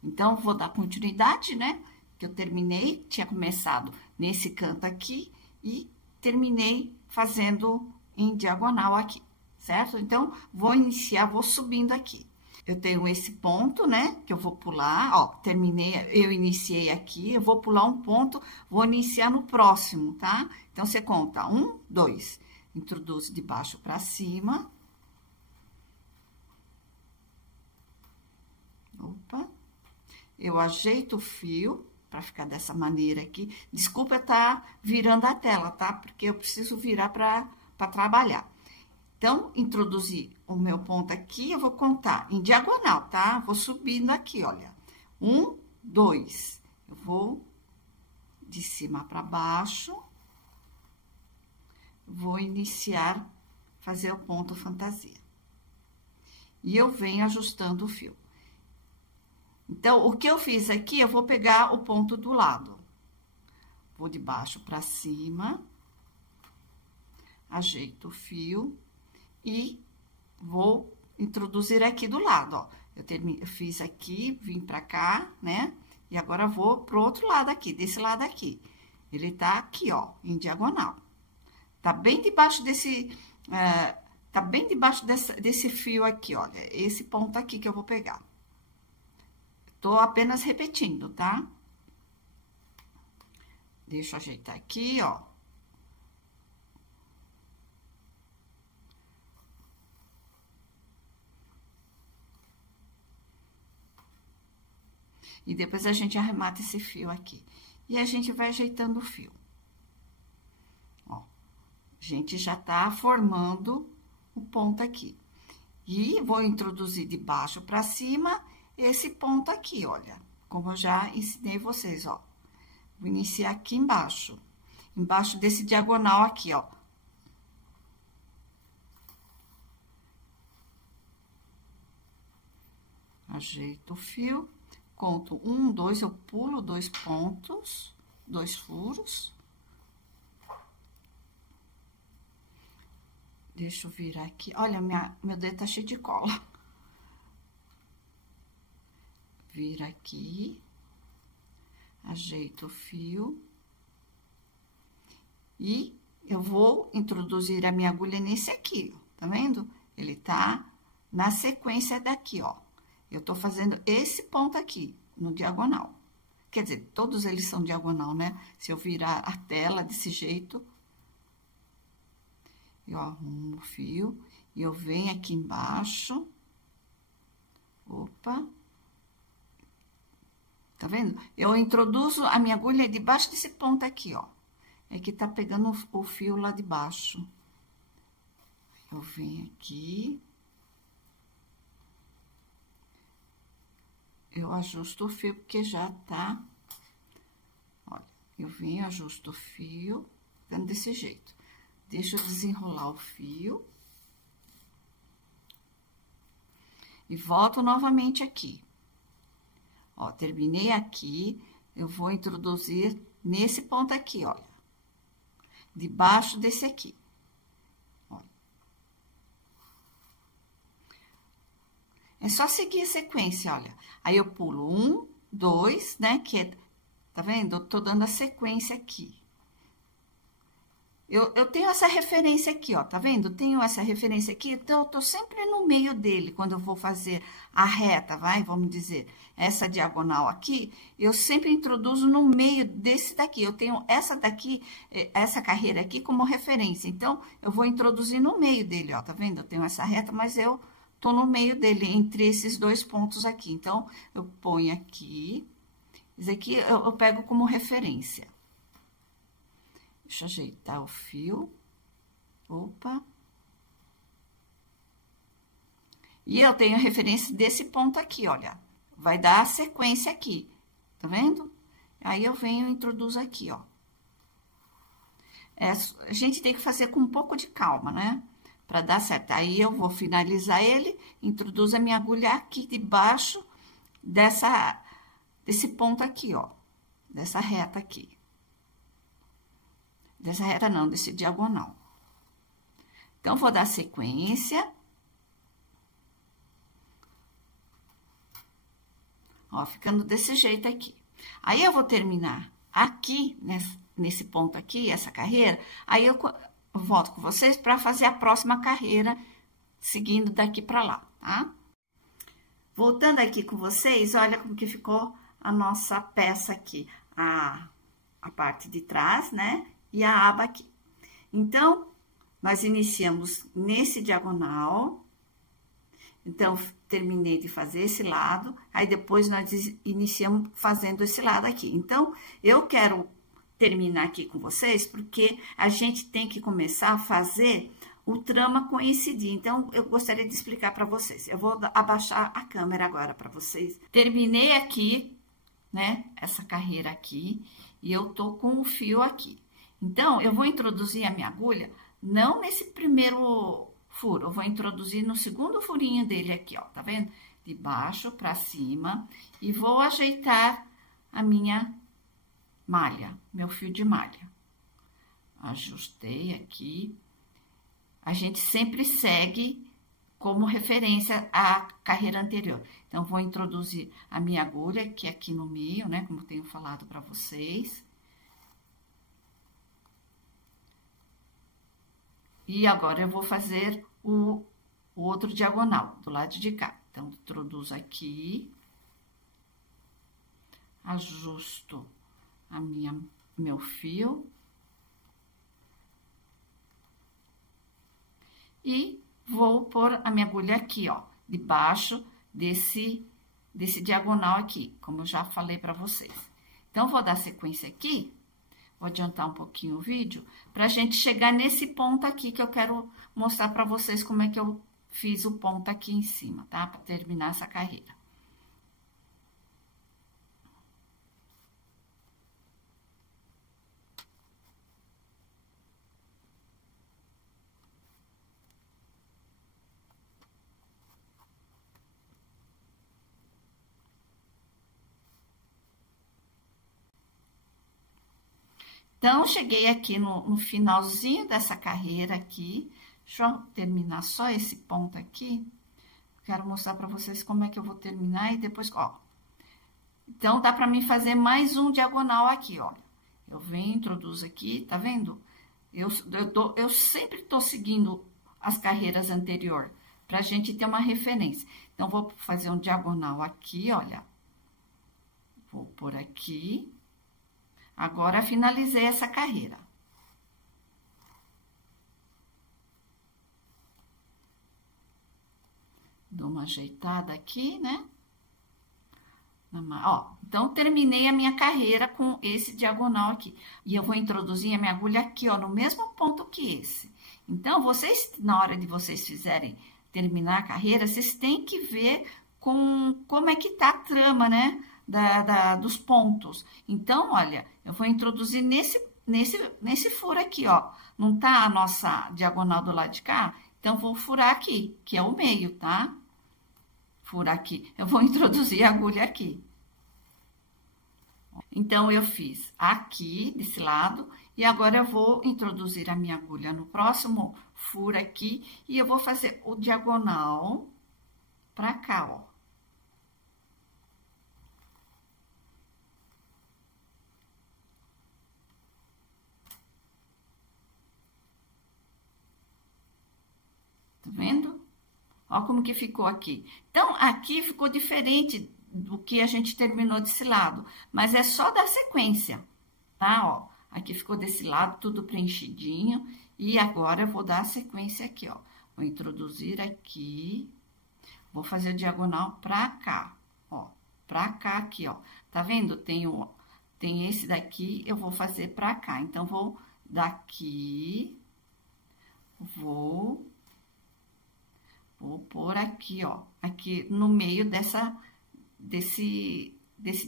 Então, vou dar continuidade, né? Que eu terminei, tinha começado nesse canto aqui. E terminei fazendo em diagonal aqui, certo? Então, vou iniciar, vou subindo aqui. Eu tenho esse ponto, né, que eu vou pular, ó, terminei, eu iniciei aqui, eu vou pular um ponto, vou iniciar no próximo, tá? Então, você conta 1, 2, introduz de baixo pra cima. Opa. Eu ajeito o fio pra ficar dessa maneira aqui. Desculpa eu tá virando a tela, tá? Porque eu preciso virar pra trabalhar. Então, introduzi o meu ponto aqui, eu vou contar em diagonal, tá? Vou subindo aqui, olha. 1, 2. Eu vou de cima para baixo. Vou iniciar, fazer o ponto fantasia. E eu venho ajustando o fio. Então, o que eu fiz aqui, eu vou pegar o ponto do lado. Vou de baixo para cima. Ajeito o fio. E vou introduzir aqui do lado, ó. Eu fiz aqui, vim pra cá, né? E agora vou pro outro lado aqui, desse lado aqui. Ele tá aqui, ó, em diagonal. Tá bem debaixo desse... tá bem debaixo desse fio aqui, olha. Esse ponto aqui que eu vou pegar. Tô apenas repetindo, tá? Deixa eu ajeitar aqui, ó. E depois a gente arremata esse fio aqui. E a gente vai ajeitando o fio. Ó, a gente já tá formando o ponto aqui. E vou introduzir de baixo pra cima esse ponto aqui, olha. Como eu já ensinei vocês, ó. Vou iniciar aqui embaixo. Embaixo desse diagonal aqui, ó. Ajeito o fio. Conto 1, 2, eu pulo 2 pontos, 2 furos. Deixa eu virar aqui. Olha, meu dedo tá cheio de cola. Vira aqui. Ajeito o fio. E eu vou introduzir a minha agulha nesse aqui, ó. Tá vendo? Ele tá na sequência daqui, ó. Eu tô fazendo esse ponto aqui, no diagonal. Quer dizer, todos eles são diagonal, né? Se eu virar a tela desse jeito, eu arrumo o fio e eu venho aqui embaixo. Opa. Tá vendo? Eu introduzo a minha agulha debaixo desse ponto aqui, ó. É que tá pegando o fio lá de baixo. Eu venho aqui. Eu ajusto o fio, porque já tá... Olha, eu venho, ajusto o fio, dando desse jeito. Deixa eu desenrolar o fio. E volto novamente aqui. Ó, terminei aqui, eu vou introduzir nesse ponto aqui, olha. Debaixo desse aqui. É só seguir a sequência, olha. Aí, eu pulo 1, 2, né? Que é, tá vendo? Eu tô dando a sequência aqui. Eu tenho essa referência aqui, ó, tá vendo? Tenho essa referência aqui, então, eu tô sempre no meio dele, quando eu vou fazer a reta, vamos dizer, essa diagonal aqui, eu sempre introduzo no meio desse daqui. Eu tenho essa daqui, essa carreira aqui como referência, então, eu vou introduzir no meio dele, ó, tá vendo? Eu tenho essa reta, mas eu tô no meio dele, entre esses dois pontos aqui. Então, eu ponho aqui, isso aqui eu pego como referência. Deixa eu ajeitar o fio. Opa. E eu tenho a referência desse ponto aqui, olha. Vai dar a sequência aqui, tá vendo? Aí, eu venho e introduzo aqui, ó. a gente tem que fazer com um pouco de calma, né? Para dar certo. Aí eu vou finalizar ele, introduzo a minha agulha aqui debaixo desse ponto aqui, ó. Dessa reta aqui. Dessa reta não, desse diagonal. Então, vou dar sequência. Ó, ficando desse jeito aqui. Aí, eu vou terminar aqui, nesse ponto aqui, essa carreira. Aí, eu volto com vocês para fazer a próxima carreira, seguindo daqui para lá, tá? Voltando aqui com vocês, olha como que ficou a nossa peça aqui. A parte de trás, né? E a aba aqui. Então, nós iniciamos nesse diagonal. Então, terminei de fazer esse lado, aí depois nós iniciamos fazendo esse lado aqui. Então, eu quero terminar aqui com vocês, porque a gente tem que começar a fazer o trama coincidir. Então, eu gostaria de explicar para vocês. Eu vou abaixar a câmera agora para vocês. Terminei aqui, né, essa carreira aqui, e eu tô com o fio aqui. Então, eu vou introduzir a minha agulha, não nesse primeiro furo, eu vou introduzir no segundo furinho dele aqui, ó, tá vendo? De baixo pra cima, e vou ajeitar a minha malha, meu fio de malha. Ajustei aqui. A gente sempre segue como referência a carreira anterior. Então, vou introduzir a minha agulha, que é aqui no meio, né, como eu tenho falado pra vocês. E agora, eu vou fazer o outro diagonal, do lado de cá. Então, introduzo aqui. Ajusto meu fio. E vou pôr a minha agulha aqui, ó, debaixo desse diagonal aqui, como eu já falei pra vocês. Então, vou dar sequência aqui. Vou adiantar um pouquinho o vídeo, pra gente chegar nesse ponto aqui que eu quero mostrar pra vocês como é que eu fiz o ponto aqui em cima, tá? Pra terminar essa carreira. Então, cheguei aqui no finalzinho dessa carreira aqui. Deixa eu terminar só esse ponto aqui. Quero mostrar pra vocês como é que eu vou terminar e depois, ó. Então, dá pra mim fazer mais um diagonal aqui, ó. Eu venho, introduzo aqui, tá vendo? Eu sempre tô seguindo as carreiras anteriores, pra gente ter uma referência. Então, vou fazer um diagonal aqui, olha. Vou por aqui. Agora, finalizei essa carreira. Dou uma ajeitada aqui, né? Ó, então, terminei a minha carreira com esse diagonal aqui. E eu vou introduzir a minha agulha aqui, ó, no mesmo ponto que esse. Então, vocês, na hora de vocês terminar a carreira, vocês têm que ver como é que tá a trama, né? Dos pontos. Então, olha, eu vou introduzir nesse furo aqui, ó. Não tá a nossa diagonal do lado de cá? Então, vou furar aqui, que é o meio, tá? Furar aqui. Eu vou introduzir a agulha aqui. Então, eu fiz aqui, desse lado, e agora eu vou introduzir a minha agulha no próximo furo aqui, e eu vou fazer o diagonal pra cá, ó. Tá vendo? Ó como que ficou aqui. Então, aqui ficou diferente do que a gente terminou desse lado, mas é só dar sequência, tá? Ó, aqui ficou desse lado tudo preenchidinho, e agora eu vou dar a sequência aqui, ó. Vou introduzir aqui, vou fazer o diagonal pra cá, ó. Pra cá aqui, ó. Tá vendo? Tem esse daqui, eu vou fazer pra cá. Então, vou daqui, vou pôr aqui, ó, aqui no meio desse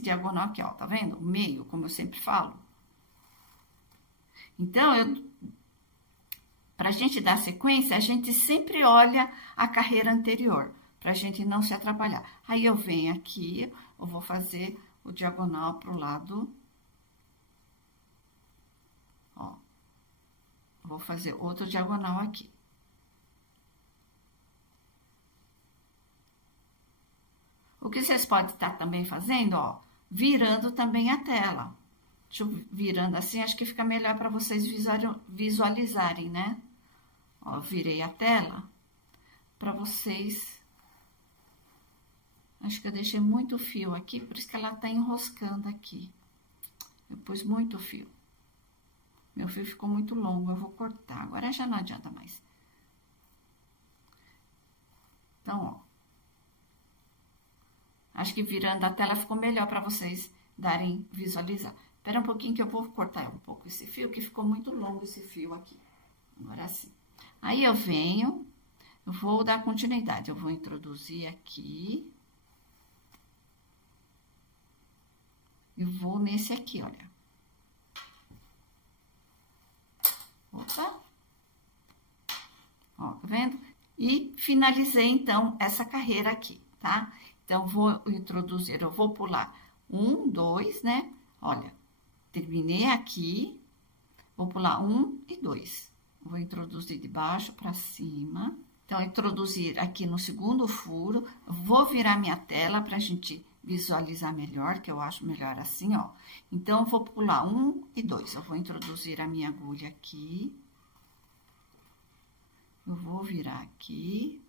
diagonal aqui, ó, tá vendo? O meio, como eu sempre falo. Então, eu Para a gente dar sequência, a gente sempre olha a carreira anterior, para a gente não se atrapalhar. Aí eu venho aqui, eu vou fazer o diagonal pro lado, ó. Vou fazer outro diagonal aqui. O que vocês podem estar também fazendo, ó, virando também a tela. Deixa eu virando assim, acho que fica melhor para vocês visualizarem, né? Ó, virei a tela para vocês. Acho que eu deixei muito fio aqui, por isso que ela tá enroscando aqui. Eu pus muito fio. Meu fio ficou muito longo, eu vou cortar. Agora já não adianta mais. Então, ó. Acho que virando a tela ficou melhor para vocês visualizar. Espera um pouquinho que eu vou cortar um pouco esse fio, que ficou muito longo esse fio aqui. Agora sim. Aí eu venho, eu vou dar continuidade. Eu vou introduzir aqui. E vou nesse aqui, olha. Opa. Ó, tá vendo? E finalizei, então, essa carreira aqui, tá? Então, vou introduzir, eu vou pular 1, 2, né? Olha, terminei aqui, vou pular 1 e 2. Vou introduzir de baixo para cima. Então, introduzir aqui no segundo furo, vou virar minha tela pra gente visualizar melhor, que eu acho melhor assim, ó. Então, eu vou pular 1 e 2. Eu vou introduzir a minha agulha aqui. Eu vou virar aqui.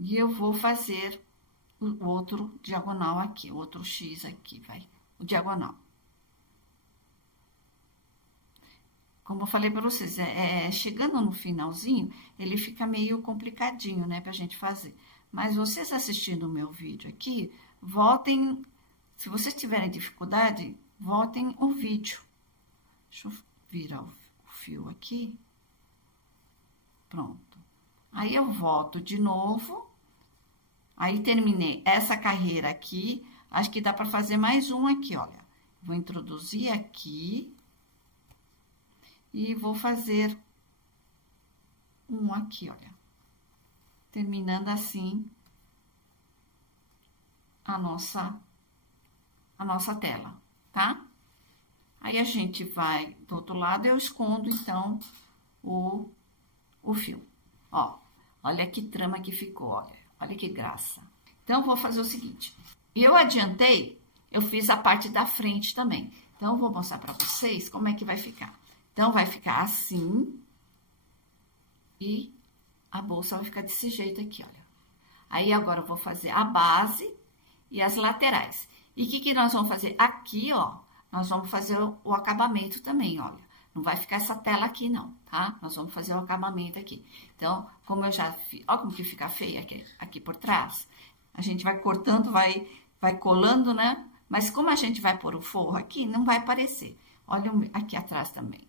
E eu vou fazer o outro diagonal aqui, o outro X aqui, vai, o diagonal. Como eu falei para vocês, chegando no finalzinho, ele fica meio complicadinho, né, pra gente fazer. Mas vocês assistindo o meu vídeo aqui, voltem, se vocês tiverem dificuldade, voltem o vídeo. Deixa eu virar o fio aqui. Pronto. Aí, eu volto de novo. Aí, terminei essa carreira aqui. Acho que dá para fazer mais um aqui, olha. Vou introduzir aqui. E vou fazer um aqui, olha. Terminando assim a nossa tela, tá? Aí, a gente vai do outro lado, eu escondo, então, o fio. Ó, olha que trama que ficou, olha. Olha que graça. Então, vou fazer o seguinte. Eu adiantei, eu fiz a parte da frente também. Então, eu vou mostrar pra vocês como é que vai ficar. Então, vai ficar assim. E a bolsa vai ficar desse jeito aqui, olha. Aí, agora, eu vou fazer a base e as laterais. E o que nós vamos fazer? Aqui, ó, nós vamos fazer o acabamento também, olha. Não vai ficar essa tela aqui, não, tá? Nós vamos fazer o acabamento aqui. Então, como eu já fiz... Olha como que fica feia aqui por trás. A gente vai cortando, vai colando, né? Mas como a gente vai pôr o forro aqui, não vai aparecer. Olha aqui atrás também,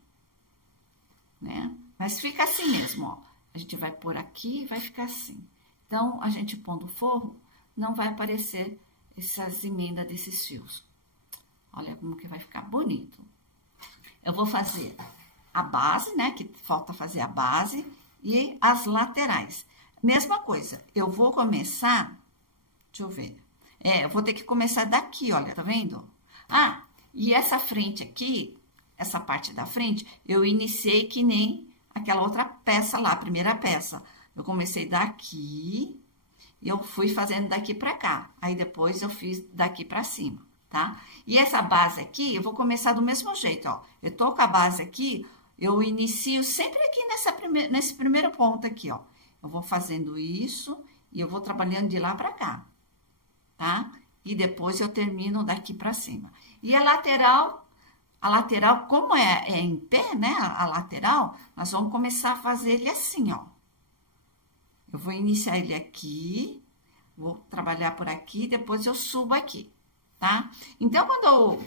né? Mas fica assim mesmo, ó. A gente vai pôr aqui e vai ficar assim. Então, a gente pondo o forro, não vai aparecer essas emendas desses fios. Olha como que vai ficar bonito. Eu vou fazer a base, né? Que falta fazer a base e as laterais. Mesma coisa, eu vou começar... Deixa eu ver. Eu vou ter que começar daqui, olha, tá vendo? Ah, e essa frente aqui, essa parte da frente, eu iniciei que nem aquela outra peça lá, a primeira peça. Eu comecei daqui e eu fui fazendo daqui pra cá. Aí, depois, eu fiz daqui pra cima, tá? E essa base aqui, eu vou começar do mesmo jeito, ó. Eu tô com a base aqui, eu inicio sempre aqui nesse primeiro ponto aqui, ó. Eu vou fazendo isso e eu vou trabalhando de lá pra cá, tá? E depois eu termino daqui pra cima. E a lateral, como é em pé, né? A lateral, nós vamos começar a fazer ele assim, ó. Eu vou iniciar ele aqui, vou trabalhar por aqui, depois eu subo aqui, tá? Então, quando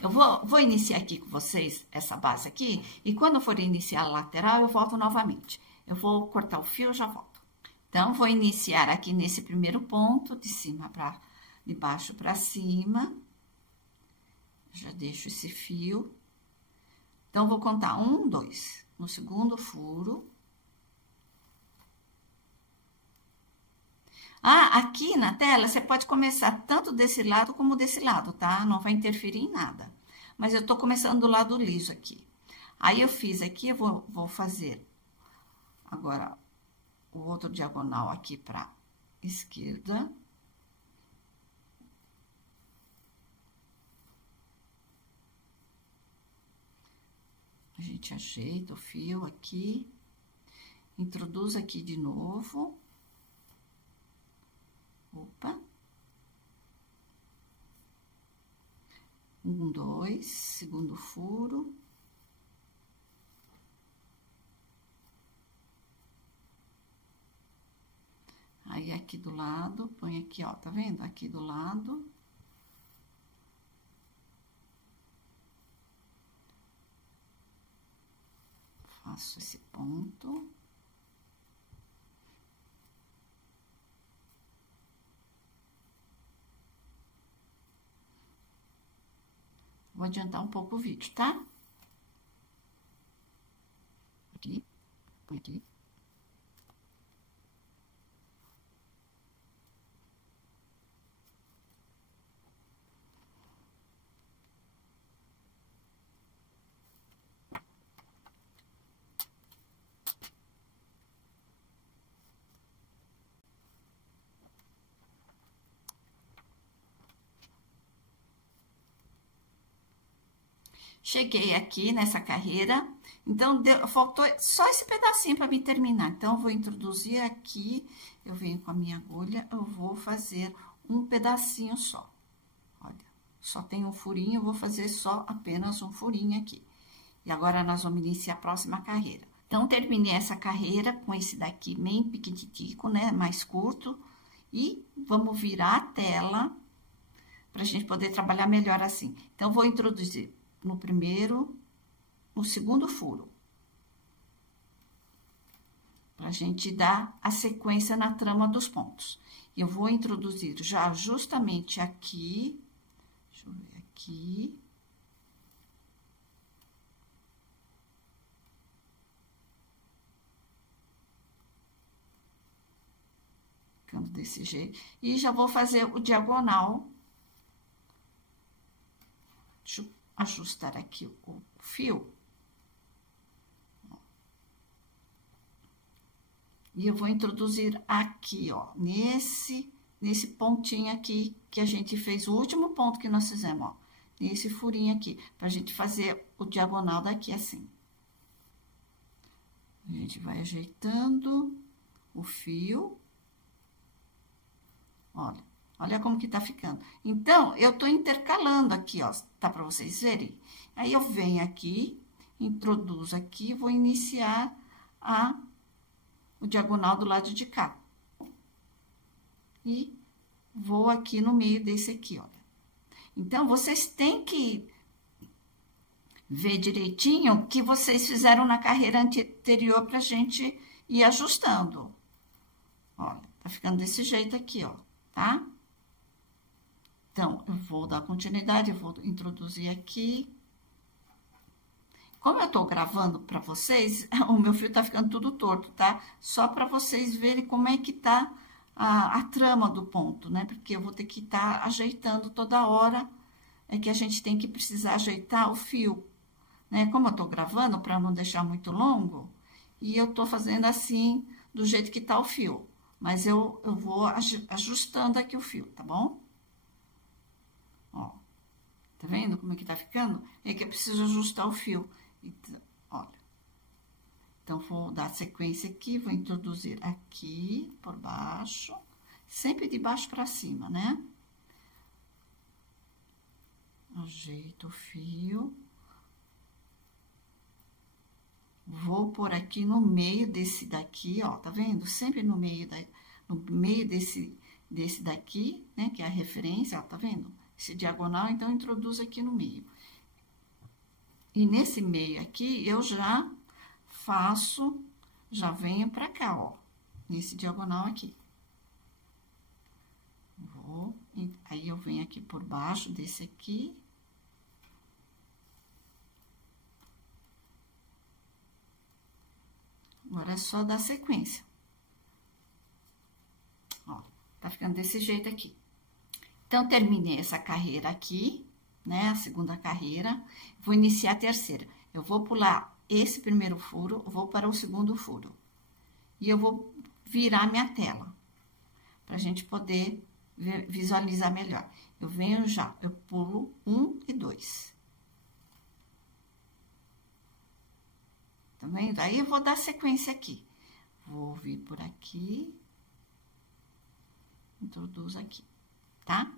eu vou iniciar aqui com vocês essa base aqui, e quando for iniciar a lateral, eu volto novamente. Eu vou cortar o fio, eu já volto. Então, vou iniciar aqui nesse primeiro ponto, de baixo para cima. Já deixo esse fio. Então, vou contar 1, 2. no segundo furo. Ah, aqui na tela, você pode começar tanto desse lado como desse lado, tá? Não vai interferir em nada. Mas eu tô começando do lado liso aqui. Aí, eu fiz aqui, eu vou fazer agora o outro diagonal aqui pra esquerda. A gente ajeita o fio aqui, introduz aqui de novo. Opa. 1, 2, segundo furo. Aí, aqui do lado, põe aqui, ó, tá vendo? Aqui do lado. Faço esse ponto. Vou adiantar um pouco o vídeo, tá? Aqui, põe aqui. Cheguei aqui nessa carreira, então, faltou só esse pedacinho para me terminar. Então, eu vou introduzir aqui, eu venho com a minha agulha, eu vou fazer um pedacinho só. Olha, só tem um furinho, eu vou fazer só apenas um furinho aqui. E agora, nós vamos iniciar a próxima carreira. Então, terminei essa carreira com esse daqui bem piquititico, né, mais curto. E vamos virar a tela para a gente poder trabalhar melhor assim. Então, vou introduzir no primeiro, no segundo furo. Pra gente dar a sequência na trama dos pontos. Eu vou introduzir já justamente aqui, deixa eu ver aqui. Ficando desse jeito. E já vou fazer o diagonal. Deixa eu ajustar aqui o fio. E eu vou introduzir aqui, ó, nesse pontinho aqui que a gente fez, o último ponto que nós fizemos, ó, nesse furinho aqui, pra gente fazer o diagonal daqui assim. A gente vai ajeitando o fio. Olha como que tá ficando. Então, eu tô intercalando aqui, ó, tá pra vocês verem? Aí, eu venho aqui, introduzo aqui, vou iniciar o diagonal do lado de cá. E vou aqui no meio desse aqui, olha. Então, vocês têm que ver direitinho o que vocês fizeram na carreira anterior pra gente ir ajustando. Olha, tá ficando desse jeito aqui, ó, tá? Então, eu vou dar continuidade, eu vou introduzir aqui. Como eu tô gravando pra vocês, o meu fio tá ficando tudo torto, tá? Só pra vocês verem como é que tá a trama do ponto, né? Porque eu vou ter que estar ajeitando toda hora, é que a gente tem que precisar ajeitar o fio, né? Como eu tô gravando, pra não deixar muito longo, e eu tô fazendo assim, do jeito que tá o fio. Mas eu vou ajustando aqui o fio, tá bom? Ó, tá vendo como é que tá ficando? É que eu preciso ajustar o fio. Então, olha. Então, vou dar sequência aqui, vou introduzir aqui por baixo, sempre de baixo pra cima, né? Ajeito o fio. Vou pôr aqui no meio desse daqui, ó, tá vendo? Sempre no meio desse daqui, né, que é a referência, ó, tá vendo? Esse diagonal, então, eu introduzo aqui no meio. E nesse meio aqui, eu já faço, já venho pra cá, ó, nesse diagonal aqui. Aí, eu venho aqui por baixo desse aqui. Agora é só dar sequência. Ó, tá ficando desse jeito aqui. Então, terminei essa carreira aqui, né? A segunda carreira. Vou iniciar a terceira. Eu vou pular esse primeiro furo, vou para o segundo furo. E eu vou virar minha tela, pra gente poder visualizar melhor. Eu venho já, eu pulo 1 e 2. Tá vendo? Aí, eu vou dar sequência aqui. Vou vir por aqui. Introduzo aqui, tá?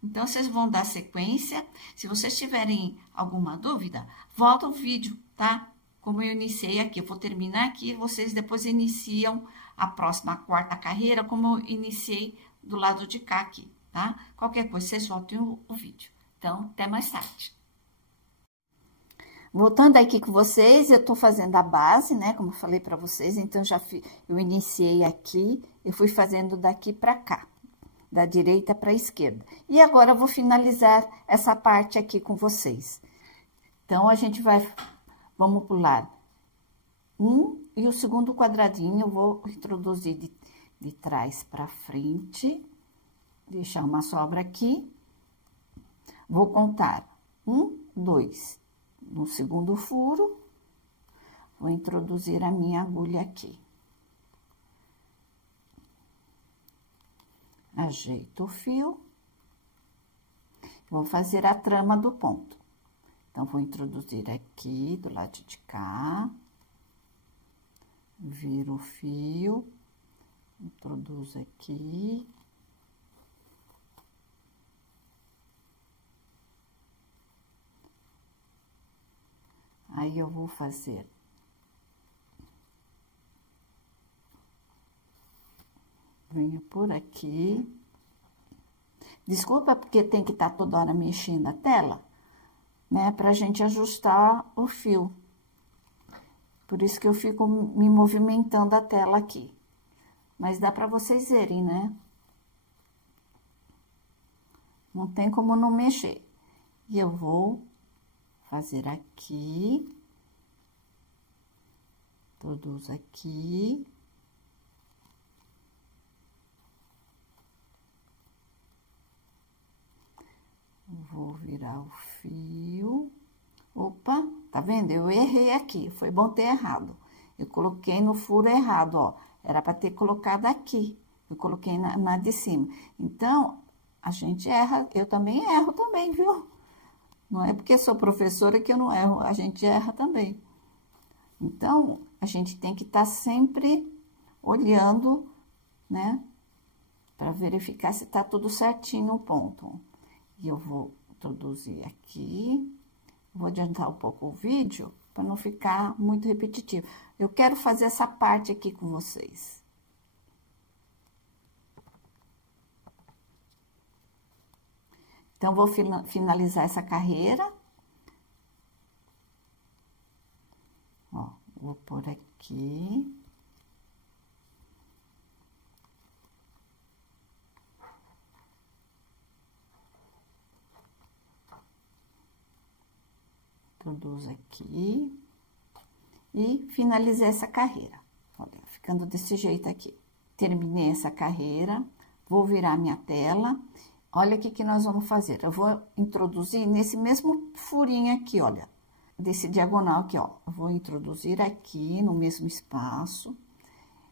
Então, vocês vão dar sequência. Se vocês tiverem alguma dúvida, volta o vídeo, tá? Como eu iniciei aqui, eu vou terminar aqui, vocês depois iniciam a próxima, a quarta carreira, como eu iniciei do lado de cá aqui, tá? Qualquer coisa, vocês voltem o vídeo. Então, até mais tarde. Voltando aqui com vocês, eu tô fazendo a base, né? Como eu falei pra vocês, então, eu iniciei aqui, eu fui fazendo daqui pra cá, da direita pra esquerda. E agora, eu vou finalizar essa parte aqui com vocês. Então, a gente vamos pular e o segundo quadradinho eu vou introduzir de trás pra frente, deixar uma sobra aqui. Vou contar 1, 2, no segundo furo, vou introduzir a minha agulha aqui. Ajeito o fio, vou fazer a trama do ponto. Então, vou introduzir aqui do lado de cá, viro o fio, introduzo aqui. Aí, eu vou fazer. Venho por aqui. Desculpa, porque tem que estar toda hora mexendo a tela, né? Pra gente ajustar o fio. Por isso que eu fico me movimentando a tela aqui. Mas dá pra vocês verem, né? Não tem como não mexer. E eu vou fazer aqui. Introduzo aqui. Vou virar o fio. Opa, tá vendo? Eu errei aqui, foi bom ter errado. Eu coloquei no furo errado, ó. Era pra ter colocado aqui. Eu coloquei na de cima. Então, a gente erra, eu também erro também, viu? Não é porque sou professora que eu não erro, a gente erra também. Então, a gente tem que estar sempre olhando, né? Pra verificar se tá tudo certinho o ponto. E eu vou introduzir aqui. Vou adiantar um pouco o vídeo, para não ficar muito repetitivo. Eu quero fazer essa parte aqui com vocês. Então, vou finalizar essa carreira. Ó, vou por aqui. Introduzo aqui. E finalizei essa carreira. Olha, ficando desse jeito aqui. Terminei essa carreira, vou virar minha tela. Olha o que nós vamos fazer. Eu vou introduzir nesse mesmo furinho aqui, olha. Desse diagonal aqui, ó. Eu vou introduzir aqui no mesmo espaço.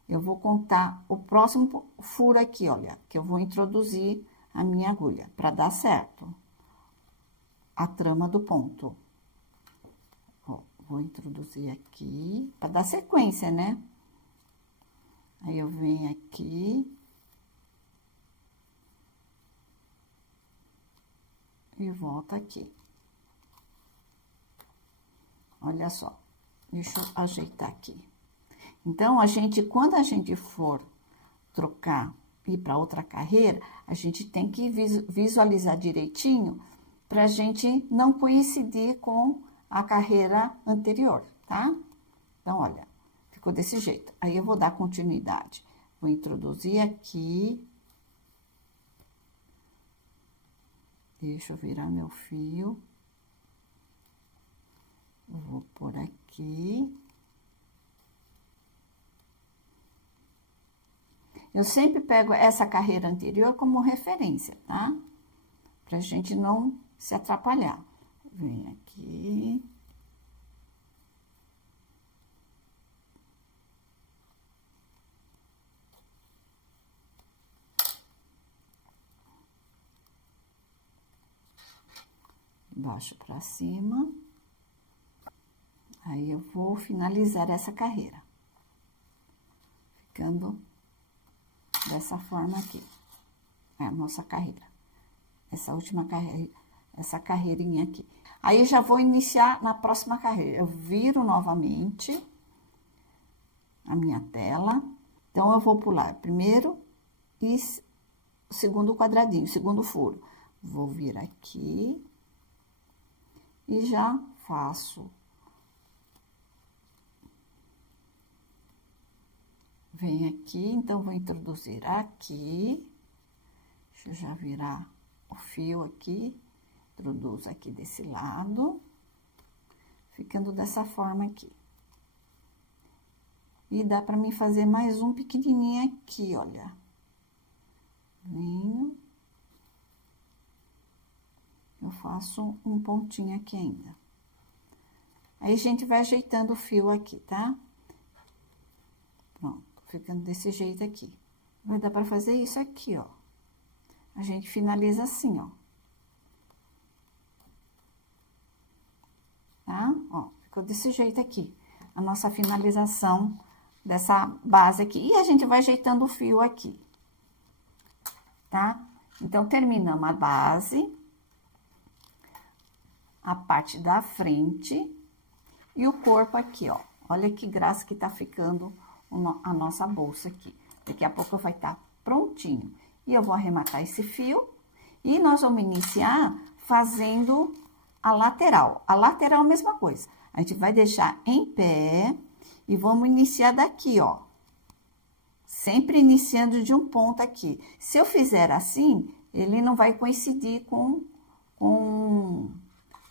Eu vou contar o próximo furo aqui, olha. Que eu vou introduzir a minha agulha, para dar certo a trama do ponto. Vou introduzir aqui, para dar sequência, né? Aí, eu venho aqui. E volto aqui. Olha só. Deixa eu ajeitar aqui. Então, quando a gente for trocar, ir para outra carreira, a gente tem que visualizar direitinho, pra gente não coincidir com a carreira anterior, tá? Então, olha, ficou desse jeito. Aí, eu vou dar continuidade. Vou introduzir aqui. Deixa eu virar meu fio. Vou por aqui. Eu sempre pego essa carreira anterior como referência, tá? Pra gente não se atrapalhar. Vem aqui. Baixo pra cima. Aí, eu vou finalizar essa carreira. Ficando dessa forma aqui. É a nossa carreira. Essa última carreira, essa carreirinha aqui. Aí, já vou iniciar na próxima carreira. Eu viro novamente a minha tela. Então, eu vou pular primeiro e o segundo quadradinho, o segundo furo. Vou vir aqui e já faço. Vem aqui, então, vou introduzir aqui. Deixa eu já virar o fio aqui. Introduzo aqui desse lado. Ficando dessa forma aqui. E dá pra mim fazer mais um pequenininho aqui, olha. Venho. Eu faço um pontinho aqui ainda. Aí, a gente vai ajeitando o fio aqui, tá? Pronto. Ficando desse jeito aqui. Vai dar pra fazer isso aqui, ó. A gente finaliza assim, ó. Tá? Ó, ficou desse jeito aqui. A nossa finalização dessa base aqui. E a gente vai ajeitando o fio aqui. Tá? Então, terminamos a base. A parte da frente. E o corpo aqui, ó. Olha que graça que tá ficando a nossa bolsa aqui. Daqui a pouco vai estar prontinho. E eu vou arrematar esse fio. E nós vamos iniciar fazendo a lateral. A lateral, mesma coisa. A gente vai deixar em pé e vamos iniciar daqui, ó. Sempre iniciando de um ponto aqui. Se eu fizer assim, ele não vai coincidir com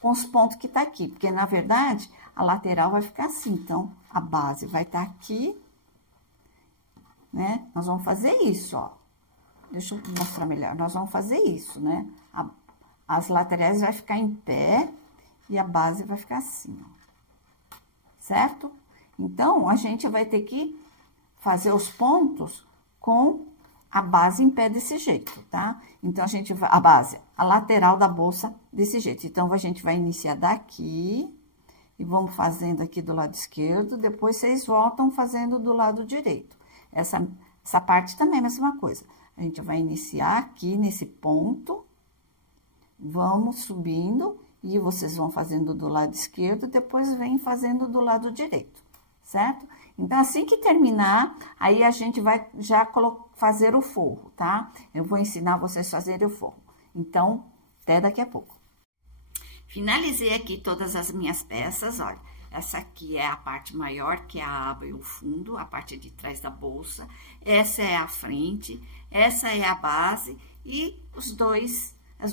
os pontos que tá aqui. Porque, na verdade, a lateral vai ficar assim. Então, a base vai estar aqui. Né? Nós vamos fazer isso, ó. Deixa eu mostrar melhor. Nós vamos fazer isso, né? As laterais vai ficar em pé e a base vai ficar assim, ó. Certo? Então, a gente vai ter que fazer os pontos com a base em pé desse jeito, tá? Então, a lateral da bolsa desse jeito. Então, a gente vai iniciar daqui e vamos fazendo aqui do lado esquerdo, depois vocês voltam fazendo do lado direito. Essa parte também é a mesma coisa. A gente vai iniciar aqui nesse ponto, vamos subindo e vocês vão fazendo do lado esquerdo, depois vem fazendo do lado direito, certo? Então, assim que terminar, aí a gente vai já fazer o forro, tá? Eu vou ensinar vocês a fazerem o forro. Então, até daqui a pouco. Finalizei aqui todas as minhas peças, olha. Essa aqui é a parte maior, que é a aba e o fundo, a parte de trás da bolsa. Essa é a frente, essa é a base e as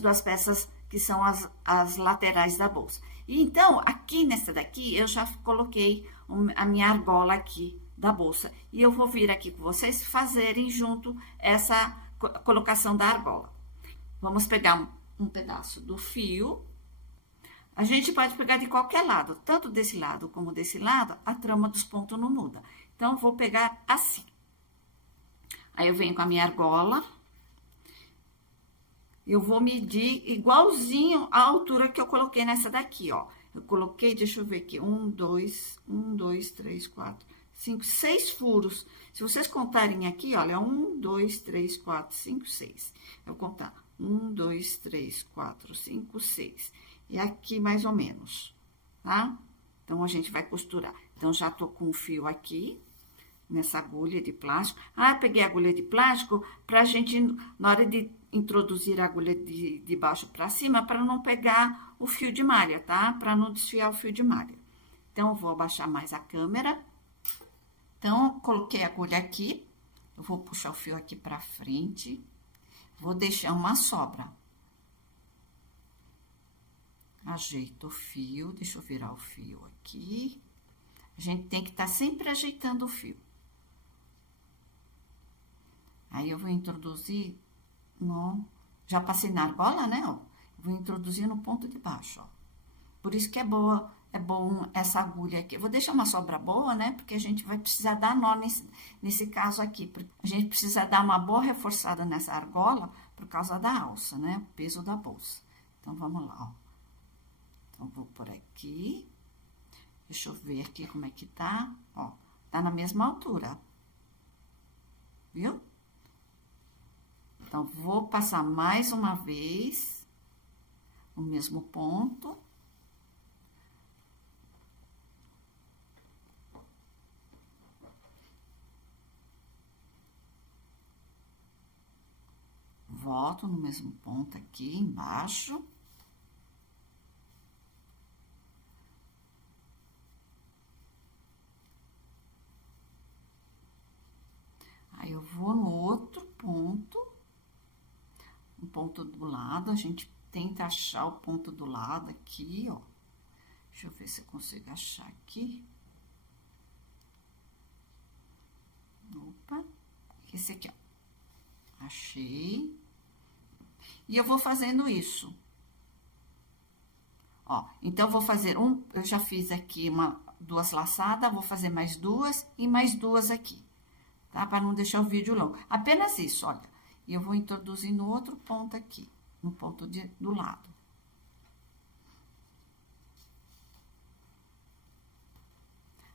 duas peças que são as laterais da bolsa. E então, aqui nessa daqui, eu já coloquei a minha argola aqui da bolsa. E eu vou vir aqui com vocês fazerem junto essa colocação da argola. Vamos pegar um pedaço do fio. A gente pode pegar de qualquer lado, tanto desse lado como desse lado, a trama dos pontos não muda. Então, eu vou pegar assim. Aí, eu venho com a minha argola. Eu vou medir igualzinho a altura que eu coloquei nessa daqui, ó. Eu coloquei, deixa eu ver aqui, 1, 2, 3, 4, 5, 6 furos. Se vocês contarem aqui, olha, 1, 2, 3, 4, 5, 6. Eu vou contar 1, 2, 3, 4, 5, 6. E aqui, mais ou menos, tá? Então, a gente vai costurar. Então, já tô com o fio aqui, nessa agulha de plástico. Ah, eu peguei a agulha de plástico pra gente, na hora de introduzir a agulha de baixo pra cima, pra não pegar o fio de malha, tá? Pra não desfiar o fio de malha. Então, eu vou abaixar mais a câmera. Então, eu coloquei a agulha aqui. Eu vou puxar o fio aqui pra frente. Vou deixar uma sobra. Ajeito o fio, deixa eu virar o fio aqui. A gente tem que estar sempre ajeitando o fio. Aí, eu vou introduzir já passei na argola, né, ó. Vou introduzir no ponto de baixo, ó. Por isso que é bom essa agulha aqui. Eu vou deixar uma sobra boa, né, porque a gente vai precisar dar nó nesse caso aqui. A gente precisa dar uma boa reforçada nessa argola por causa da alça, né, o peso da bolsa. Então, vamos lá, ó. Então, vou por aqui. Deixa eu ver aqui como é que tá, ó. Tá na mesma altura, viu? Então, vou passar mais uma vez no mesmo ponto. Volto no mesmo ponto aqui embaixo. Aí, eu vou no outro ponto, no ponto do lado, a gente tenta achar o ponto do lado aqui, ó. Deixa eu ver se eu consigo achar aqui. Opa, esse aqui, ó. Achei. E eu vou fazendo isso. Ó, então, eu vou fazer eu já fiz aqui duas laçadas, vou fazer mais duas e mais duas aqui, tá? Para não deixar o vídeo longo. Apenas isso, olha. E eu vou introduzir no outro ponto aqui, no ponto do lado.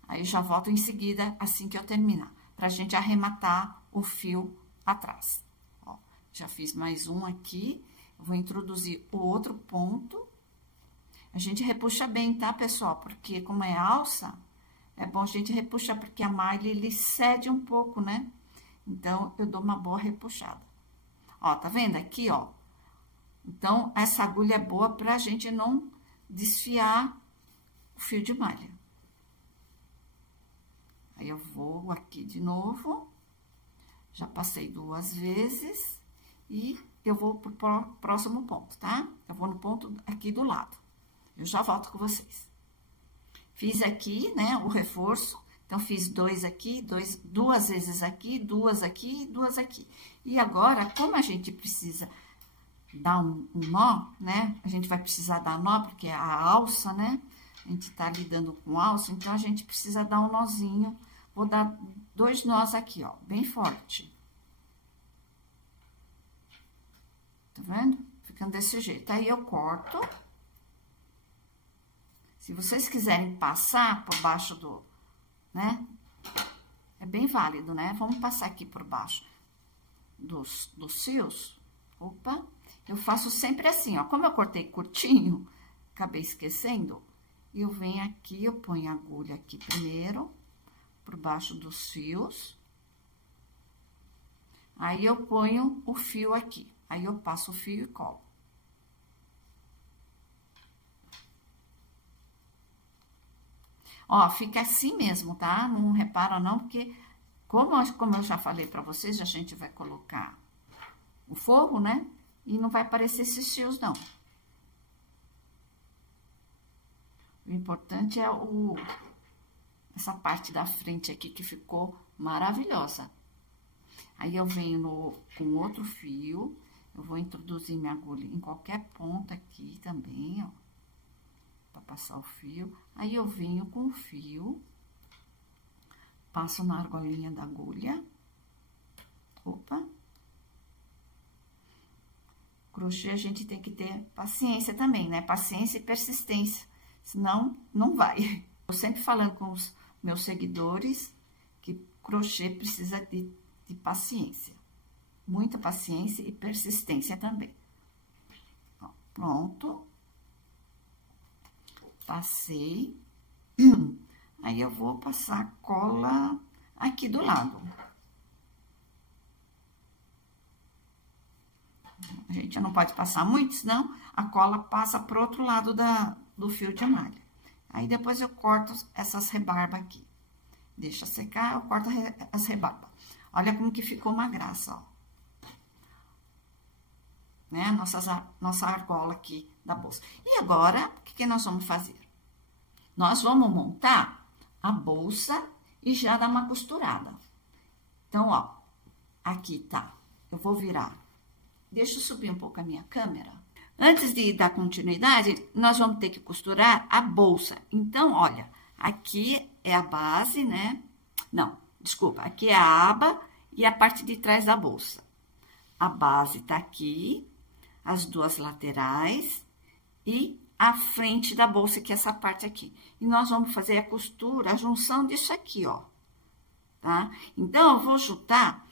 Aí, já volto em seguida, assim que eu terminar, pra gente arrematar o fio atrás. Ó, já fiz mais um aqui, eu vou introduzir o outro ponto. A gente repuxa bem, tá, pessoal? Porque como é alça, é bom a gente repuxar, porque a malha, ele cede um pouco, né? Então, eu dou uma boa repuxada. Ó, tá vendo aqui, ó? Então, essa agulha é boa pra gente não desfiar o fio de malha. Aí, eu vou aqui de novo. Já passei duas vezes. E eu vou pro próximo ponto, tá? Eu vou no ponto aqui do lado. Eu já volto com vocês. Fiz aqui, né, o reforço. Então, fiz dois aqui, duas vezes aqui, duas aqui, duas aqui. E agora, como a gente precisa dar um nó, né? A gente vai precisar dar nó, porque é a alça, né? A gente tá lidando com alça, então, a gente precisa dar um nozinho. Vou dar 2 nós aqui, ó, bem forte. Tá vendo? Ficando desse jeito. Aí, eu corto. Se vocês quiserem passar por baixo né? É bem válido, né? Vamos passar aqui por baixo dos fios. Opa, eu faço sempre assim, ó. Como eu cortei curtinho, acabei esquecendo, eu venho aqui, eu ponho a agulha aqui primeiro, por baixo dos fios. Aí, eu ponho o fio aqui. Aí, eu passo o fio e colo. Ó, fica assim mesmo, tá? Não repara não, porque como eu já falei pra vocês, a gente vai colocar o forro, né? E não vai aparecer esses fios, não. O importante é essa parte da frente aqui, que ficou maravilhosa. Aí, eu venho com outro fio, eu vou introduzir minha agulha em qualquer ponta aqui também, ó. Pra passar o fio. Aí, eu venho com o fio, passo na argolinha da agulha. Opa. Crochê, a gente tem que ter paciência também, né? Paciência e persistência, senão, não vai. Eu sempre falando com os meus seguidores que crochê precisa de paciência. Muita paciência e persistência também. Ó, pronto. Passei. Aí, eu vou passar cola aqui do lado. A gente não pode passar muito, senão a cola passa pro outro lado do fio de malha. Aí, depois eu corto essas rebarbas aqui. Deixa secar, eu corto as rebarbas. Olha como que ficou uma graça, ó. Né? Nossa argola aqui da bolsa. E agora, o que nós vamos fazer? Nós vamos montar a bolsa e já dar uma costurada. Então, ó, Aqui, tá. Eu vou virar. Deixa eu subir um pouco a minha câmera. Antes de dar continuidade, nós vamos ter que costurar a bolsa. Então, olha, aqui é a base, né? Não, desculpa, aqui é a aba e a parte de trás da bolsa. A base tá aqui, as duas laterais e a frente da bolsa, que é essa parte aqui. E nós vamos fazer a costura, a junção disso aqui, ó. Tá? Então, eu vou juntar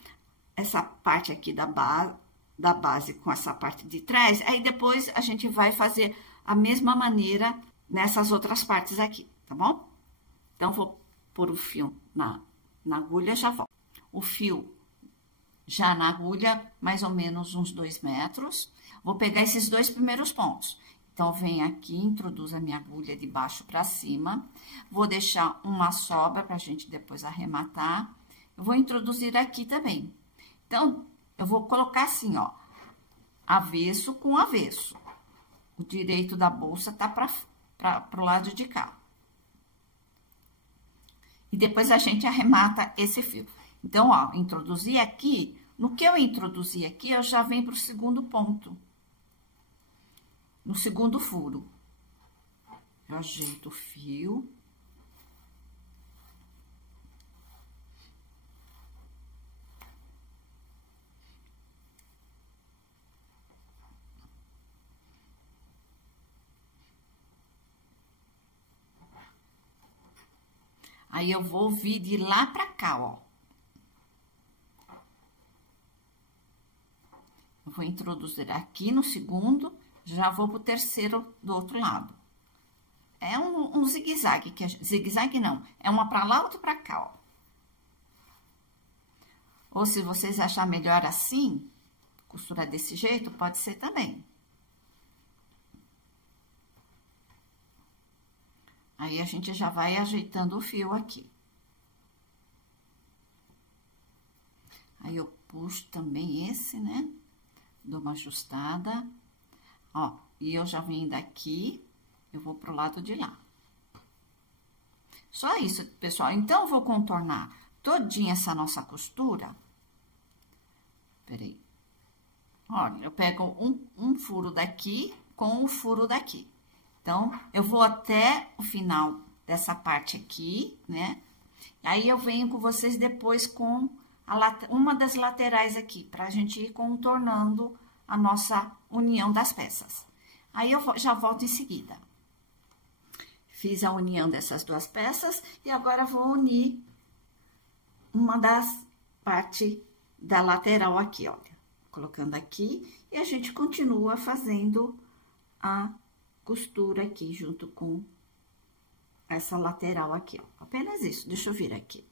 essa parte aqui da base com essa parte de trás, aí depois a gente vai fazer a mesma maneira nessas outras partes aqui, tá bom? Então, vou pôr o fio na agulha, já volto. O fio já na agulha, mais ou menos uns 2 metros. Vou pegar esses 2 primeiros pontos. Então, venho aqui, introduzo a minha agulha de baixo para cima. Vou deixar uma sobra para a gente depois arrematar. Eu vou introduzir aqui também. Então, eu vou colocar assim, ó, avesso com avesso. O direito da bolsa tá para o lado de cá. E depois a gente arremata esse fio. Então, ó, introduzi aqui. No que eu introduzi aqui, eu já venho pro segundo ponto. No segundo furo. Eu ajeito o fio. Aí, eu vou vir de lá pra cá, ó. Eu vou introduzir aqui no segundo, já vou pro terceiro do outro lado. É um zigue-zague, zigue-zague não, é uma pra lá, outra pra cá, ó. Ou se vocês acharem melhor assim, costurar desse jeito, pode ser também. Aí, a gente já vai ajeitando o fio aqui. Aí, eu puxo também esse, né? Dou uma ajustada. Ó, e eu já venho daqui, eu vou pro lado de lá. Só isso, pessoal. Então, eu vou contornar todinha essa nossa costura. Peraí. Olha, eu pego um furo daqui com o furo daqui. Então, eu vou até o final dessa parte aqui, né? Aí, eu venho com vocês depois com uma das laterais aqui, pra gente ir contornando a nossa união das peças. Aí, eu já volto em seguida. Fiz a união dessas 2 peças e agora vou unir uma das partes da lateral aqui, olha. Colocando aqui e a gente continua fazendo a costura aqui junto com essa lateral aqui, ó. Apenas isso, deixa eu vir aqui.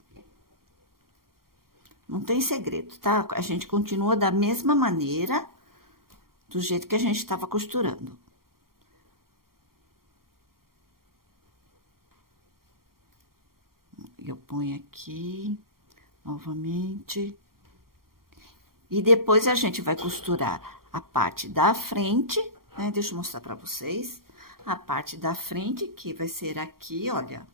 Não tem segredo, tá? A gente continua da mesma maneira, do jeito que a gente estava costurando. Eu ponho aqui, novamente. E depois a gente vai costurar a parte da frente, né? Deixa eu mostrar pra vocês. A parte da frente, que vai ser aqui, olha.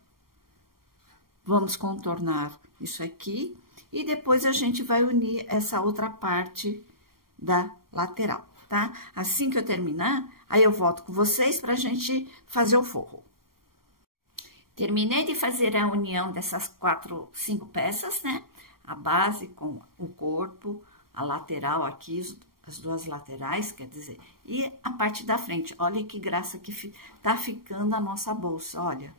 Vamos contornar isso aqui. E depois a gente vai unir essa outra parte da lateral, tá? Assim que eu terminar, aí eu volto com vocês pra gente fazer o forro. Terminei de fazer a união dessas 5 peças, né? A base com o corpo, a lateral aqui, as 2 laterais, quer dizer, e a parte da frente. Olha que graça que tá ficando a nossa bolsa, olha.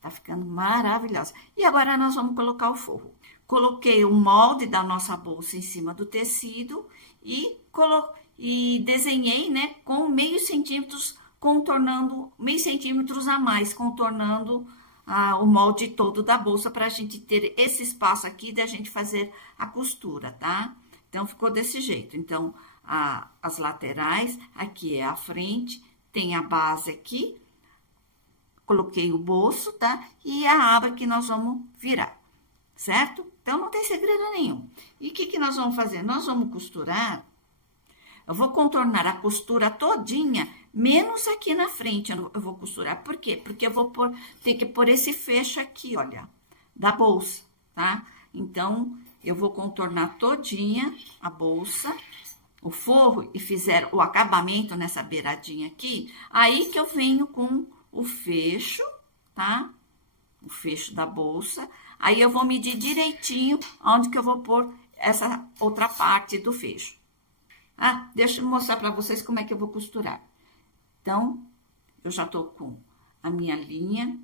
Tá ficando maravilhosa. E agora, nós vamos colocar o forro. Coloquei o molde da nossa bolsa em cima do tecido e desenhei, né, com meio centímetros, contornando, meio centímetros a mais, contornando o molde todo da bolsa, pra gente ter esse espaço aqui da gente fazer a costura, tá? Então, ficou desse jeito. Então, as laterais, aqui é a frente, tem a base aqui, coloquei o bolso, tá? E a aba que nós vamos virar, certo? Então, não tem segredo nenhum. E o que nós vamos fazer? Nós vamos costurar, eu vou contornar a costura todinha, menos aqui na frente eu vou costurar. Por quê? Porque eu vou ter que pôr esse fecho aqui, olha, da bolsa, tá? Então, eu vou contornar todinha a bolsa, o forro e fizer o acabamento nessa beiradinha aqui, aí que eu venho com o fecho, tá? O fecho da bolsa. Aí eu vou medir direitinho onde que eu vou pôr essa outra parte do fecho. Ah, deixa eu mostrar pra vocês como é que eu vou costurar. Então, eu já tô com a minha linha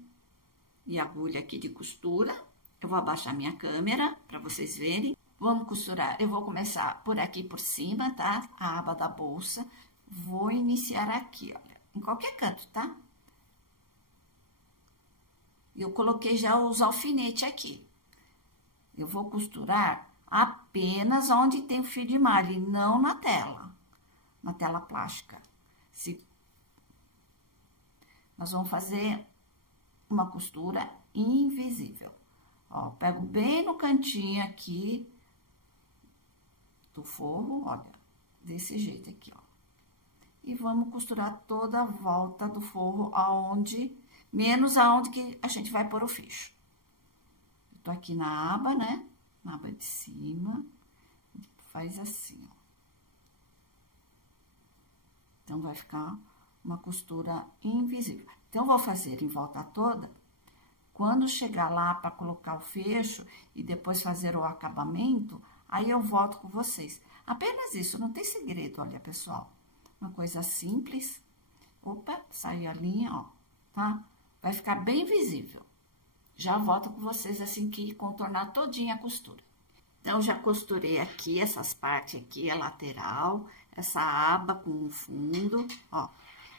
e agulha aqui de costura. Eu vou abaixar minha câmera pra vocês verem. Vamos costurar. Eu vou começar por aqui por cima, tá? A aba da bolsa. Vou iniciar aqui, olha, em qualquer canto, tá? Eu coloquei já os alfinetes aqui. Eu vou costurar apenas onde tem o fio de malha e não na tela plástica. Nós vamos fazer uma costura invisível. Ó, pego bem no cantinho aqui do forro, olha, desse jeito aqui, ó. E vamos costurar toda a volta do forro menos aonde que a gente vai pôr o fecho. Eu tô aqui na aba, né? Na aba de cima, faz assim, ó. Então, vai ficar uma costura invisível. Então, eu vou fazer em volta toda. Quando chegar lá para colocar o fecho e depois fazer o acabamento, aí eu volto com vocês. Apenas isso, não tem segredo, olha, pessoal. Uma coisa simples. Opa, saiu a linha, ó, tá? Vai ficar bem visível. Já volto com vocês assim que contornar todinha a costura. Então, já costurei aqui, essas partes aqui, a lateral, essa aba com o fundo, ó.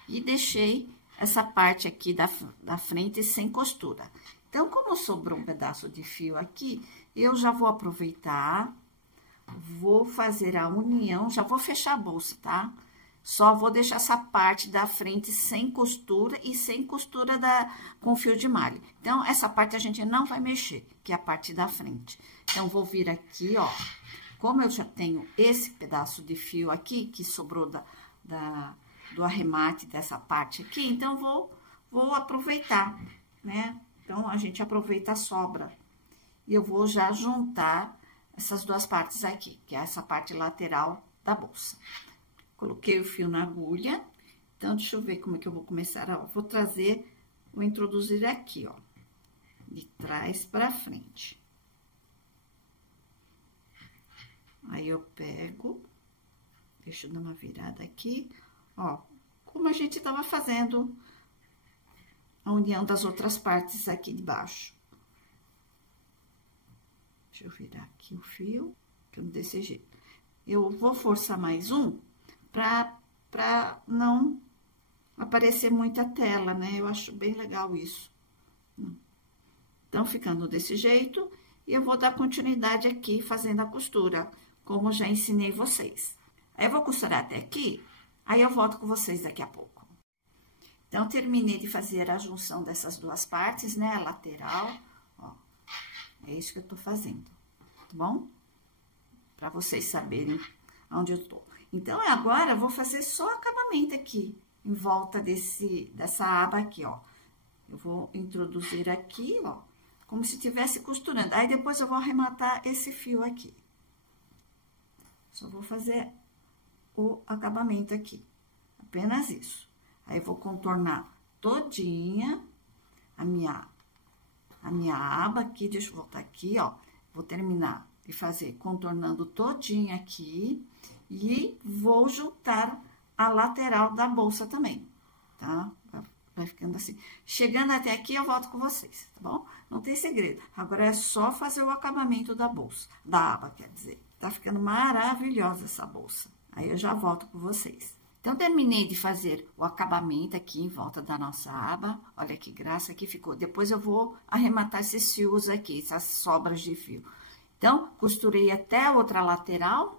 E deixei essa parte aqui da frente sem costura. Então, como sobrou um pedaço de fio aqui, eu já vou aproveitar, vou fazer a união, já vou fechar a bolsa, tá? Só vou deixar essa parte da frente sem costura e sem costura com fio de malha. Então, essa parte a gente não vai mexer, que é a parte da frente. Então, vou vir aqui, ó. Como eu já tenho esse pedaço de fio aqui, que sobrou do arremate dessa parte aqui, então, vou aproveitar, né? Então, a gente aproveita a sobra. E eu vou já juntar essas duas partes aqui, que é essa parte lateral da bolsa. Coloquei o fio na agulha. Então, deixa eu ver como é que eu vou começar. Ó, vou introduzir aqui, ó. De trás pra frente. Aí, eu pego, deixa eu dar uma virada aqui, ó. Como a gente tava fazendo a união das outras partes aqui de baixo. Deixa eu virar aqui o fio, desse jeito. Eu vou forçar mais um pra não aparecer muita tela, né? Eu acho bem legal isso. Então, ficando desse jeito, eu vou dar continuidade aqui, fazendo a costura, como já ensinei vocês. Aí, eu vou costurar até aqui, aí eu volto com vocês daqui a pouco. Então, terminei de fazer a junção dessas duas partes, né? A lateral, ó. É isso que eu tô fazendo, tá bom? Pra vocês saberem onde eu tô. Então, agora, eu vou fazer só o acabamento aqui, em volta dessa aba aqui, ó. Eu vou introduzir aqui, ó, como se estivesse costurando. Aí, depois, eu vou arrematar esse fio aqui. Só vou fazer o acabamento aqui. Apenas isso. Aí, eu vou contornar todinha a minha aba aqui. Deixa eu voltar aqui, ó. Vou terminar de fazer contornando todinha aqui. E vou juntar a lateral da bolsa também, tá? Vai ficando assim. Chegando até aqui, eu volto com vocês, tá bom? Não tem segredo. Agora, é só fazer o acabamento da bolsa, da aba, quer dizer. Tá ficando maravilhosa essa bolsa. Aí, eu já volto com vocês. Então, terminei de fazer o acabamento aqui em volta da nossa aba. Olha que graça que ficou. Depois, eu vou arrematar esses fios aqui, essas sobras de fio. Então, costurei até a outra lateral.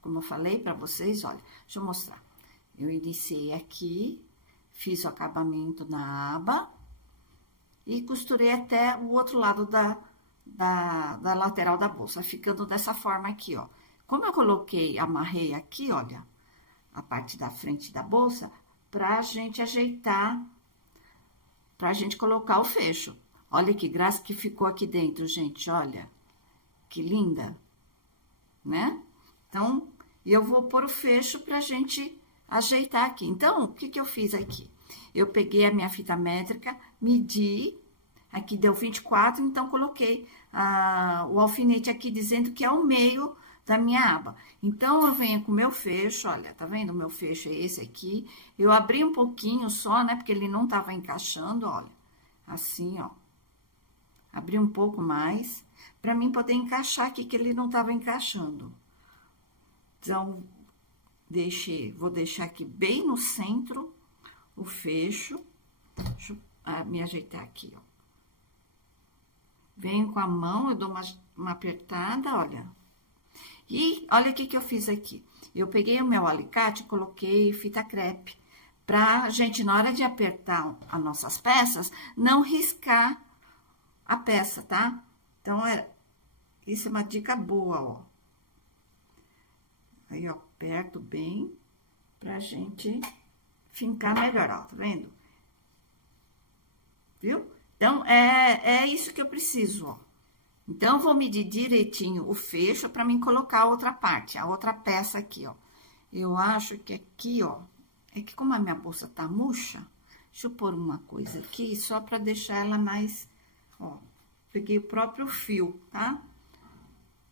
Como eu falei pra vocês, olha, deixa eu mostrar. Eu iniciei aqui, fiz o acabamento na aba e costurei até o outro lado da lateral da bolsa, ficando dessa forma aqui, ó. Como eu amarrei aqui, olha, a parte da frente da bolsa, pra gente ajeitar, pra gente colocar o fecho. Olha que graça que ficou aqui dentro, gente, olha. Que linda. né? Então, eu vou pôr o fecho pra gente ajeitar aqui. Então, o que que eu fiz aqui? Eu peguei a minha fita métrica, medi, aqui deu 24, então coloquei o alfinete aqui dizendo que é o meio da minha aba. Então, eu venho com o meu fecho, olha, tá vendo? O meu fecho é esse aqui. Eu abri um pouquinho só, né? Porque ele não tava encaixando, olha. Assim, ó. Abri um pouco mais, pra mim poder encaixar aqui, que ele não tava encaixando. Então, vou deixar aqui bem no centro o fecho. Deixa eu me ajeitar aqui, ó. Venho com a mão, eu dou uma apertada, olha. E olha o que eu fiz aqui. Eu peguei o meu alicate e coloquei fita crepe. Pra gente, na hora de apertar as nossas peças, não riscar a peça, tá? Então, isso é uma dica boa, ó. Aí, ó, aperto bem pra gente fincar melhor, ó, tá vendo? Viu? Então, é isso que eu preciso, ó. Então, eu vou medir direitinho o fecho pra mim colocar a outra parte, a outra peça aqui, ó. Eu acho que aqui, ó, é que como a minha bolsa tá murcha, deixa eu pôr uma coisa aqui, só pra deixar ela mais, ó. Peguei o próprio fio, tá?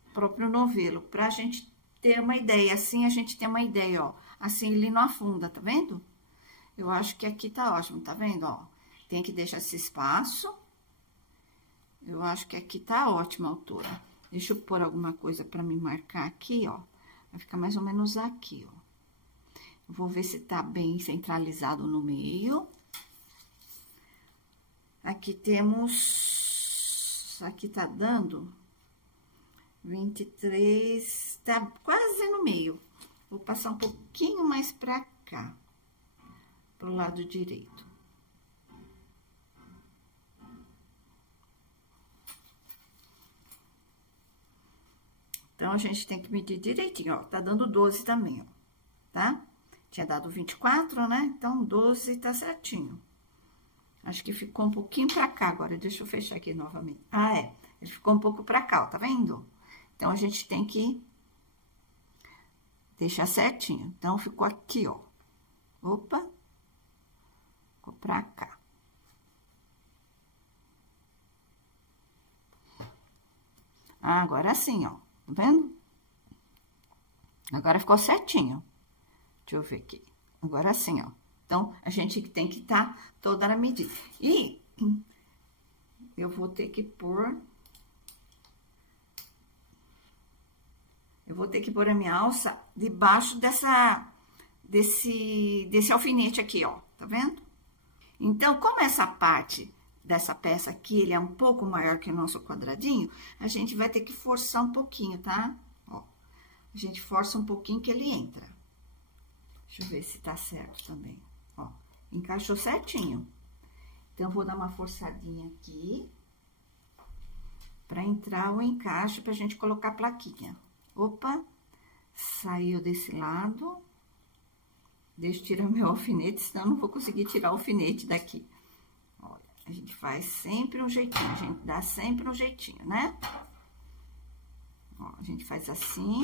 O próprio novelo, pra gente ter uma ideia. Assim, a gente tem uma ideia, ó. Assim, ele não afunda, tá vendo? Eu acho que aqui tá ótimo, tá vendo, ó? Tem que deixar esse espaço. Eu acho que aqui tá ótima a altura. Deixa eu pôr alguma coisa pra me marcar aqui, ó. Vai ficar mais ou menos aqui, ó. Eu vou ver se tá bem centralizado no meio. Aqui temos... Aqui tá dando 23, tá quase no meio. Vou passar um pouquinho mais pra cá, pro lado direito. Então, a gente tem que medir direitinho, ó. Tá dando 12 também, ó, tá? Tinha dado 24, né? Então, 12 tá certinho. Acho que ficou um pouquinho pra cá agora. Deixa eu fechar aqui novamente. Ah, é. Ele ficou um pouco pra cá, ó, tá vendo? Então, a gente tem que deixar certinho. Então, ficou aqui, ó. Opa. Ficou pra cá. Ah, agora sim, ó. Tá vendo? Agora ficou certinho. Deixa eu ver aqui. Agora sim, ó. Então, a gente tem que estar toda na medida. E eu vou ter que pôr... Eu vou ter que pôr a minha alça debaixo desse alfinete aqui, ó. Tá vendo? Então, como essa parte dessa peça aqui, ele é um pouco maior que o nosso quadradinho, a gente vai ter que forçar um pouquinho, tá? Ó, a gente força um pouquinho que ele entra. Deixa eu ver se tá certo também. Ó, encaixou certinho. Então, vou dar uma forçadinha aqui pra entrar o encaixe pra gente colocar a plaquinha. Opa, saiu desse lado. Deixa eu tirar meu alfinete, senão eu não vou conseguir tirar o alfinete daqui. Olha, a gente faz sempre um jeitinho, a gente dá sempre um jeitinho, né? Ó, a gente faz assim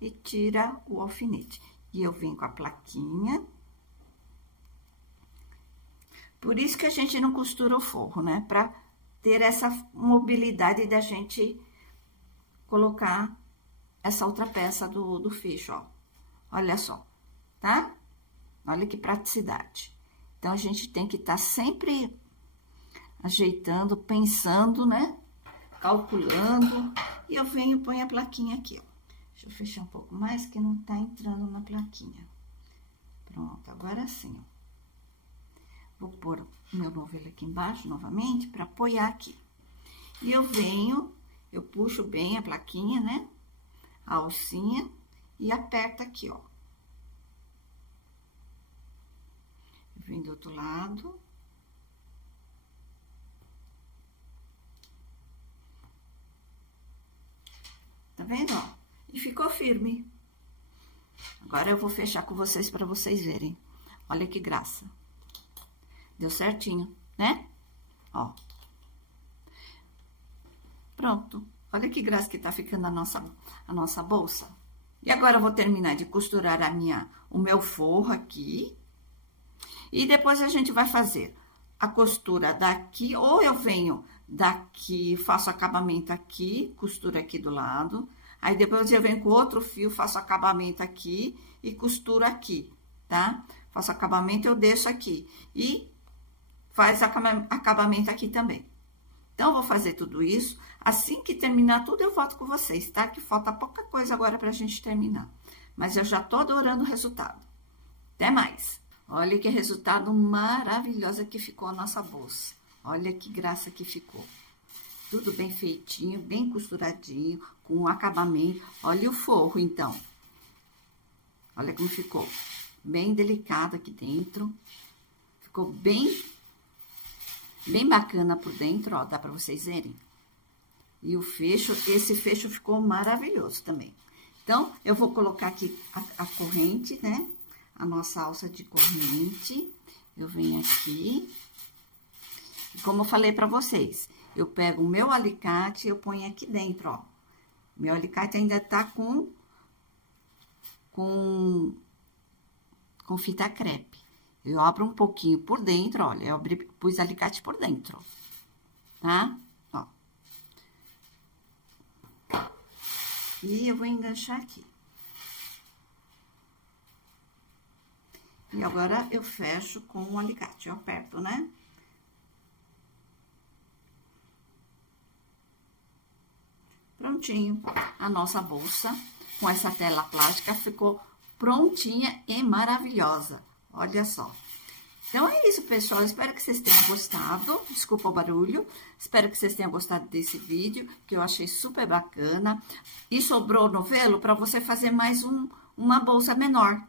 e tira o alfinete. E eu venho com a plaquinha. Por isso que a gente não costura o forro, né? Pra ter essa mobilidade da gente colocar essa outra peça do fecho, ó. Olha só, tá? Olha que praticidade. Então, a gente tem que estar sempre ajeitando, pensando, né? Calculando. E eu venho e ponho a plaquinha aqui, ó. Deixa eu fechar um pouco mais, que não tá entrando na plaquinha. Pronto, agora sim, ó. Vou pôr o meu novelo aqui embaixo, novamente, pra apoiar aqui. E eu venho, eu puxo bem a plaquinha, né? A alcinha e aperta aqui, ó. Vem do outro lado. Tá vendo, ó? E ficou firme. Agora, eu vou fechar com vocês pra vocês verem. Olha que graça. Deu certinho, né? Ó. Pronto. Olha que graça que tá ficando a nossa bolsa. E agora eu vou terminar de costurar o meu forro aqui. E depois a gente vai fazer a costura daqui, ou eu venho daqui, faço acabamento aqui, costura aqui do lado. Aí depois eu venho com outro fio, faço acabamento aqui e costuro aqui, tá? Faço acabamento, eu deixo aqui. E faz acabamento aqui também. Então, eu vou fazer tudo isso. Assim que terminar tudo, eu volto com vocês, tá? Que falta pouca coisa agora pra gente terminar. Mas eu já tô adorando o resultado. Até mais! Olha que resultado maravilhoso que ficou a nossa bolsa. Olha que graça que ficou. Tudo bem feitinho, bem costuradinho, com acabamento. Olha o forro, então. Olha como ficou. Bem delicado aqui dentro. Ficou bem bacana por dentro, ó. Dá pra vocês verem. E o fecho, esse fecho ficou maravilhoso também. Então, eu vou colocar aqui a corrente, né? A nossa alça de corrente. Eu venho aqui. E como eu falei pra vocês, eu pego o meu alicate e eu ponho aqui dentro, ó. Meu alicate ainda tá com fita crepe. Eu abro um pouquinho por dentro, olha. Eu pus alicate por dentro, tá? Ó. E eu vou enganchar aqui. E agora, eu fecho com o alicate, eu aperto, né? Prontinho. A nossa bolsa com essa tela plástica ficou prontinha e maravilhosa. Olha só. Então, é isso, pessoal. Espero que vocês tenham gostado. Desculpa o barulho. Espero que vocês tenham gostado desse vídeo, que eu achei super bacana. E sobrou novelo para você fazer mais uma bolsa menor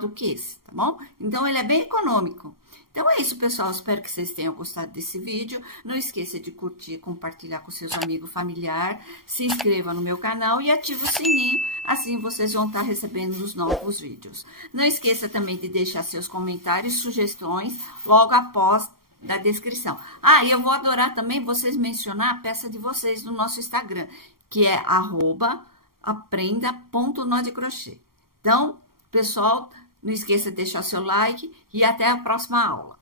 do que esse, tá bom? Então, ele é bem econômico. Então, é isso, pessoal. Espero que vocês tenham gostado desse vídeo. Não esqueça de curtir, compartilhar com seus amigos, familiares. Se inscreva no meu canal e ative o sininho. Assim, vocês vão estar recebendo os novos vídeos. Não esqueça também de deixar seus comentários, sugestões, logo após da descrição. Ah, e eu vou adorar também vocês mencionar a peça de vocês no nosso Instagram, que é @aprenda.nó-de-crochê. Então, pessoal, não esqueça de deixar seu like e até a próxima aula.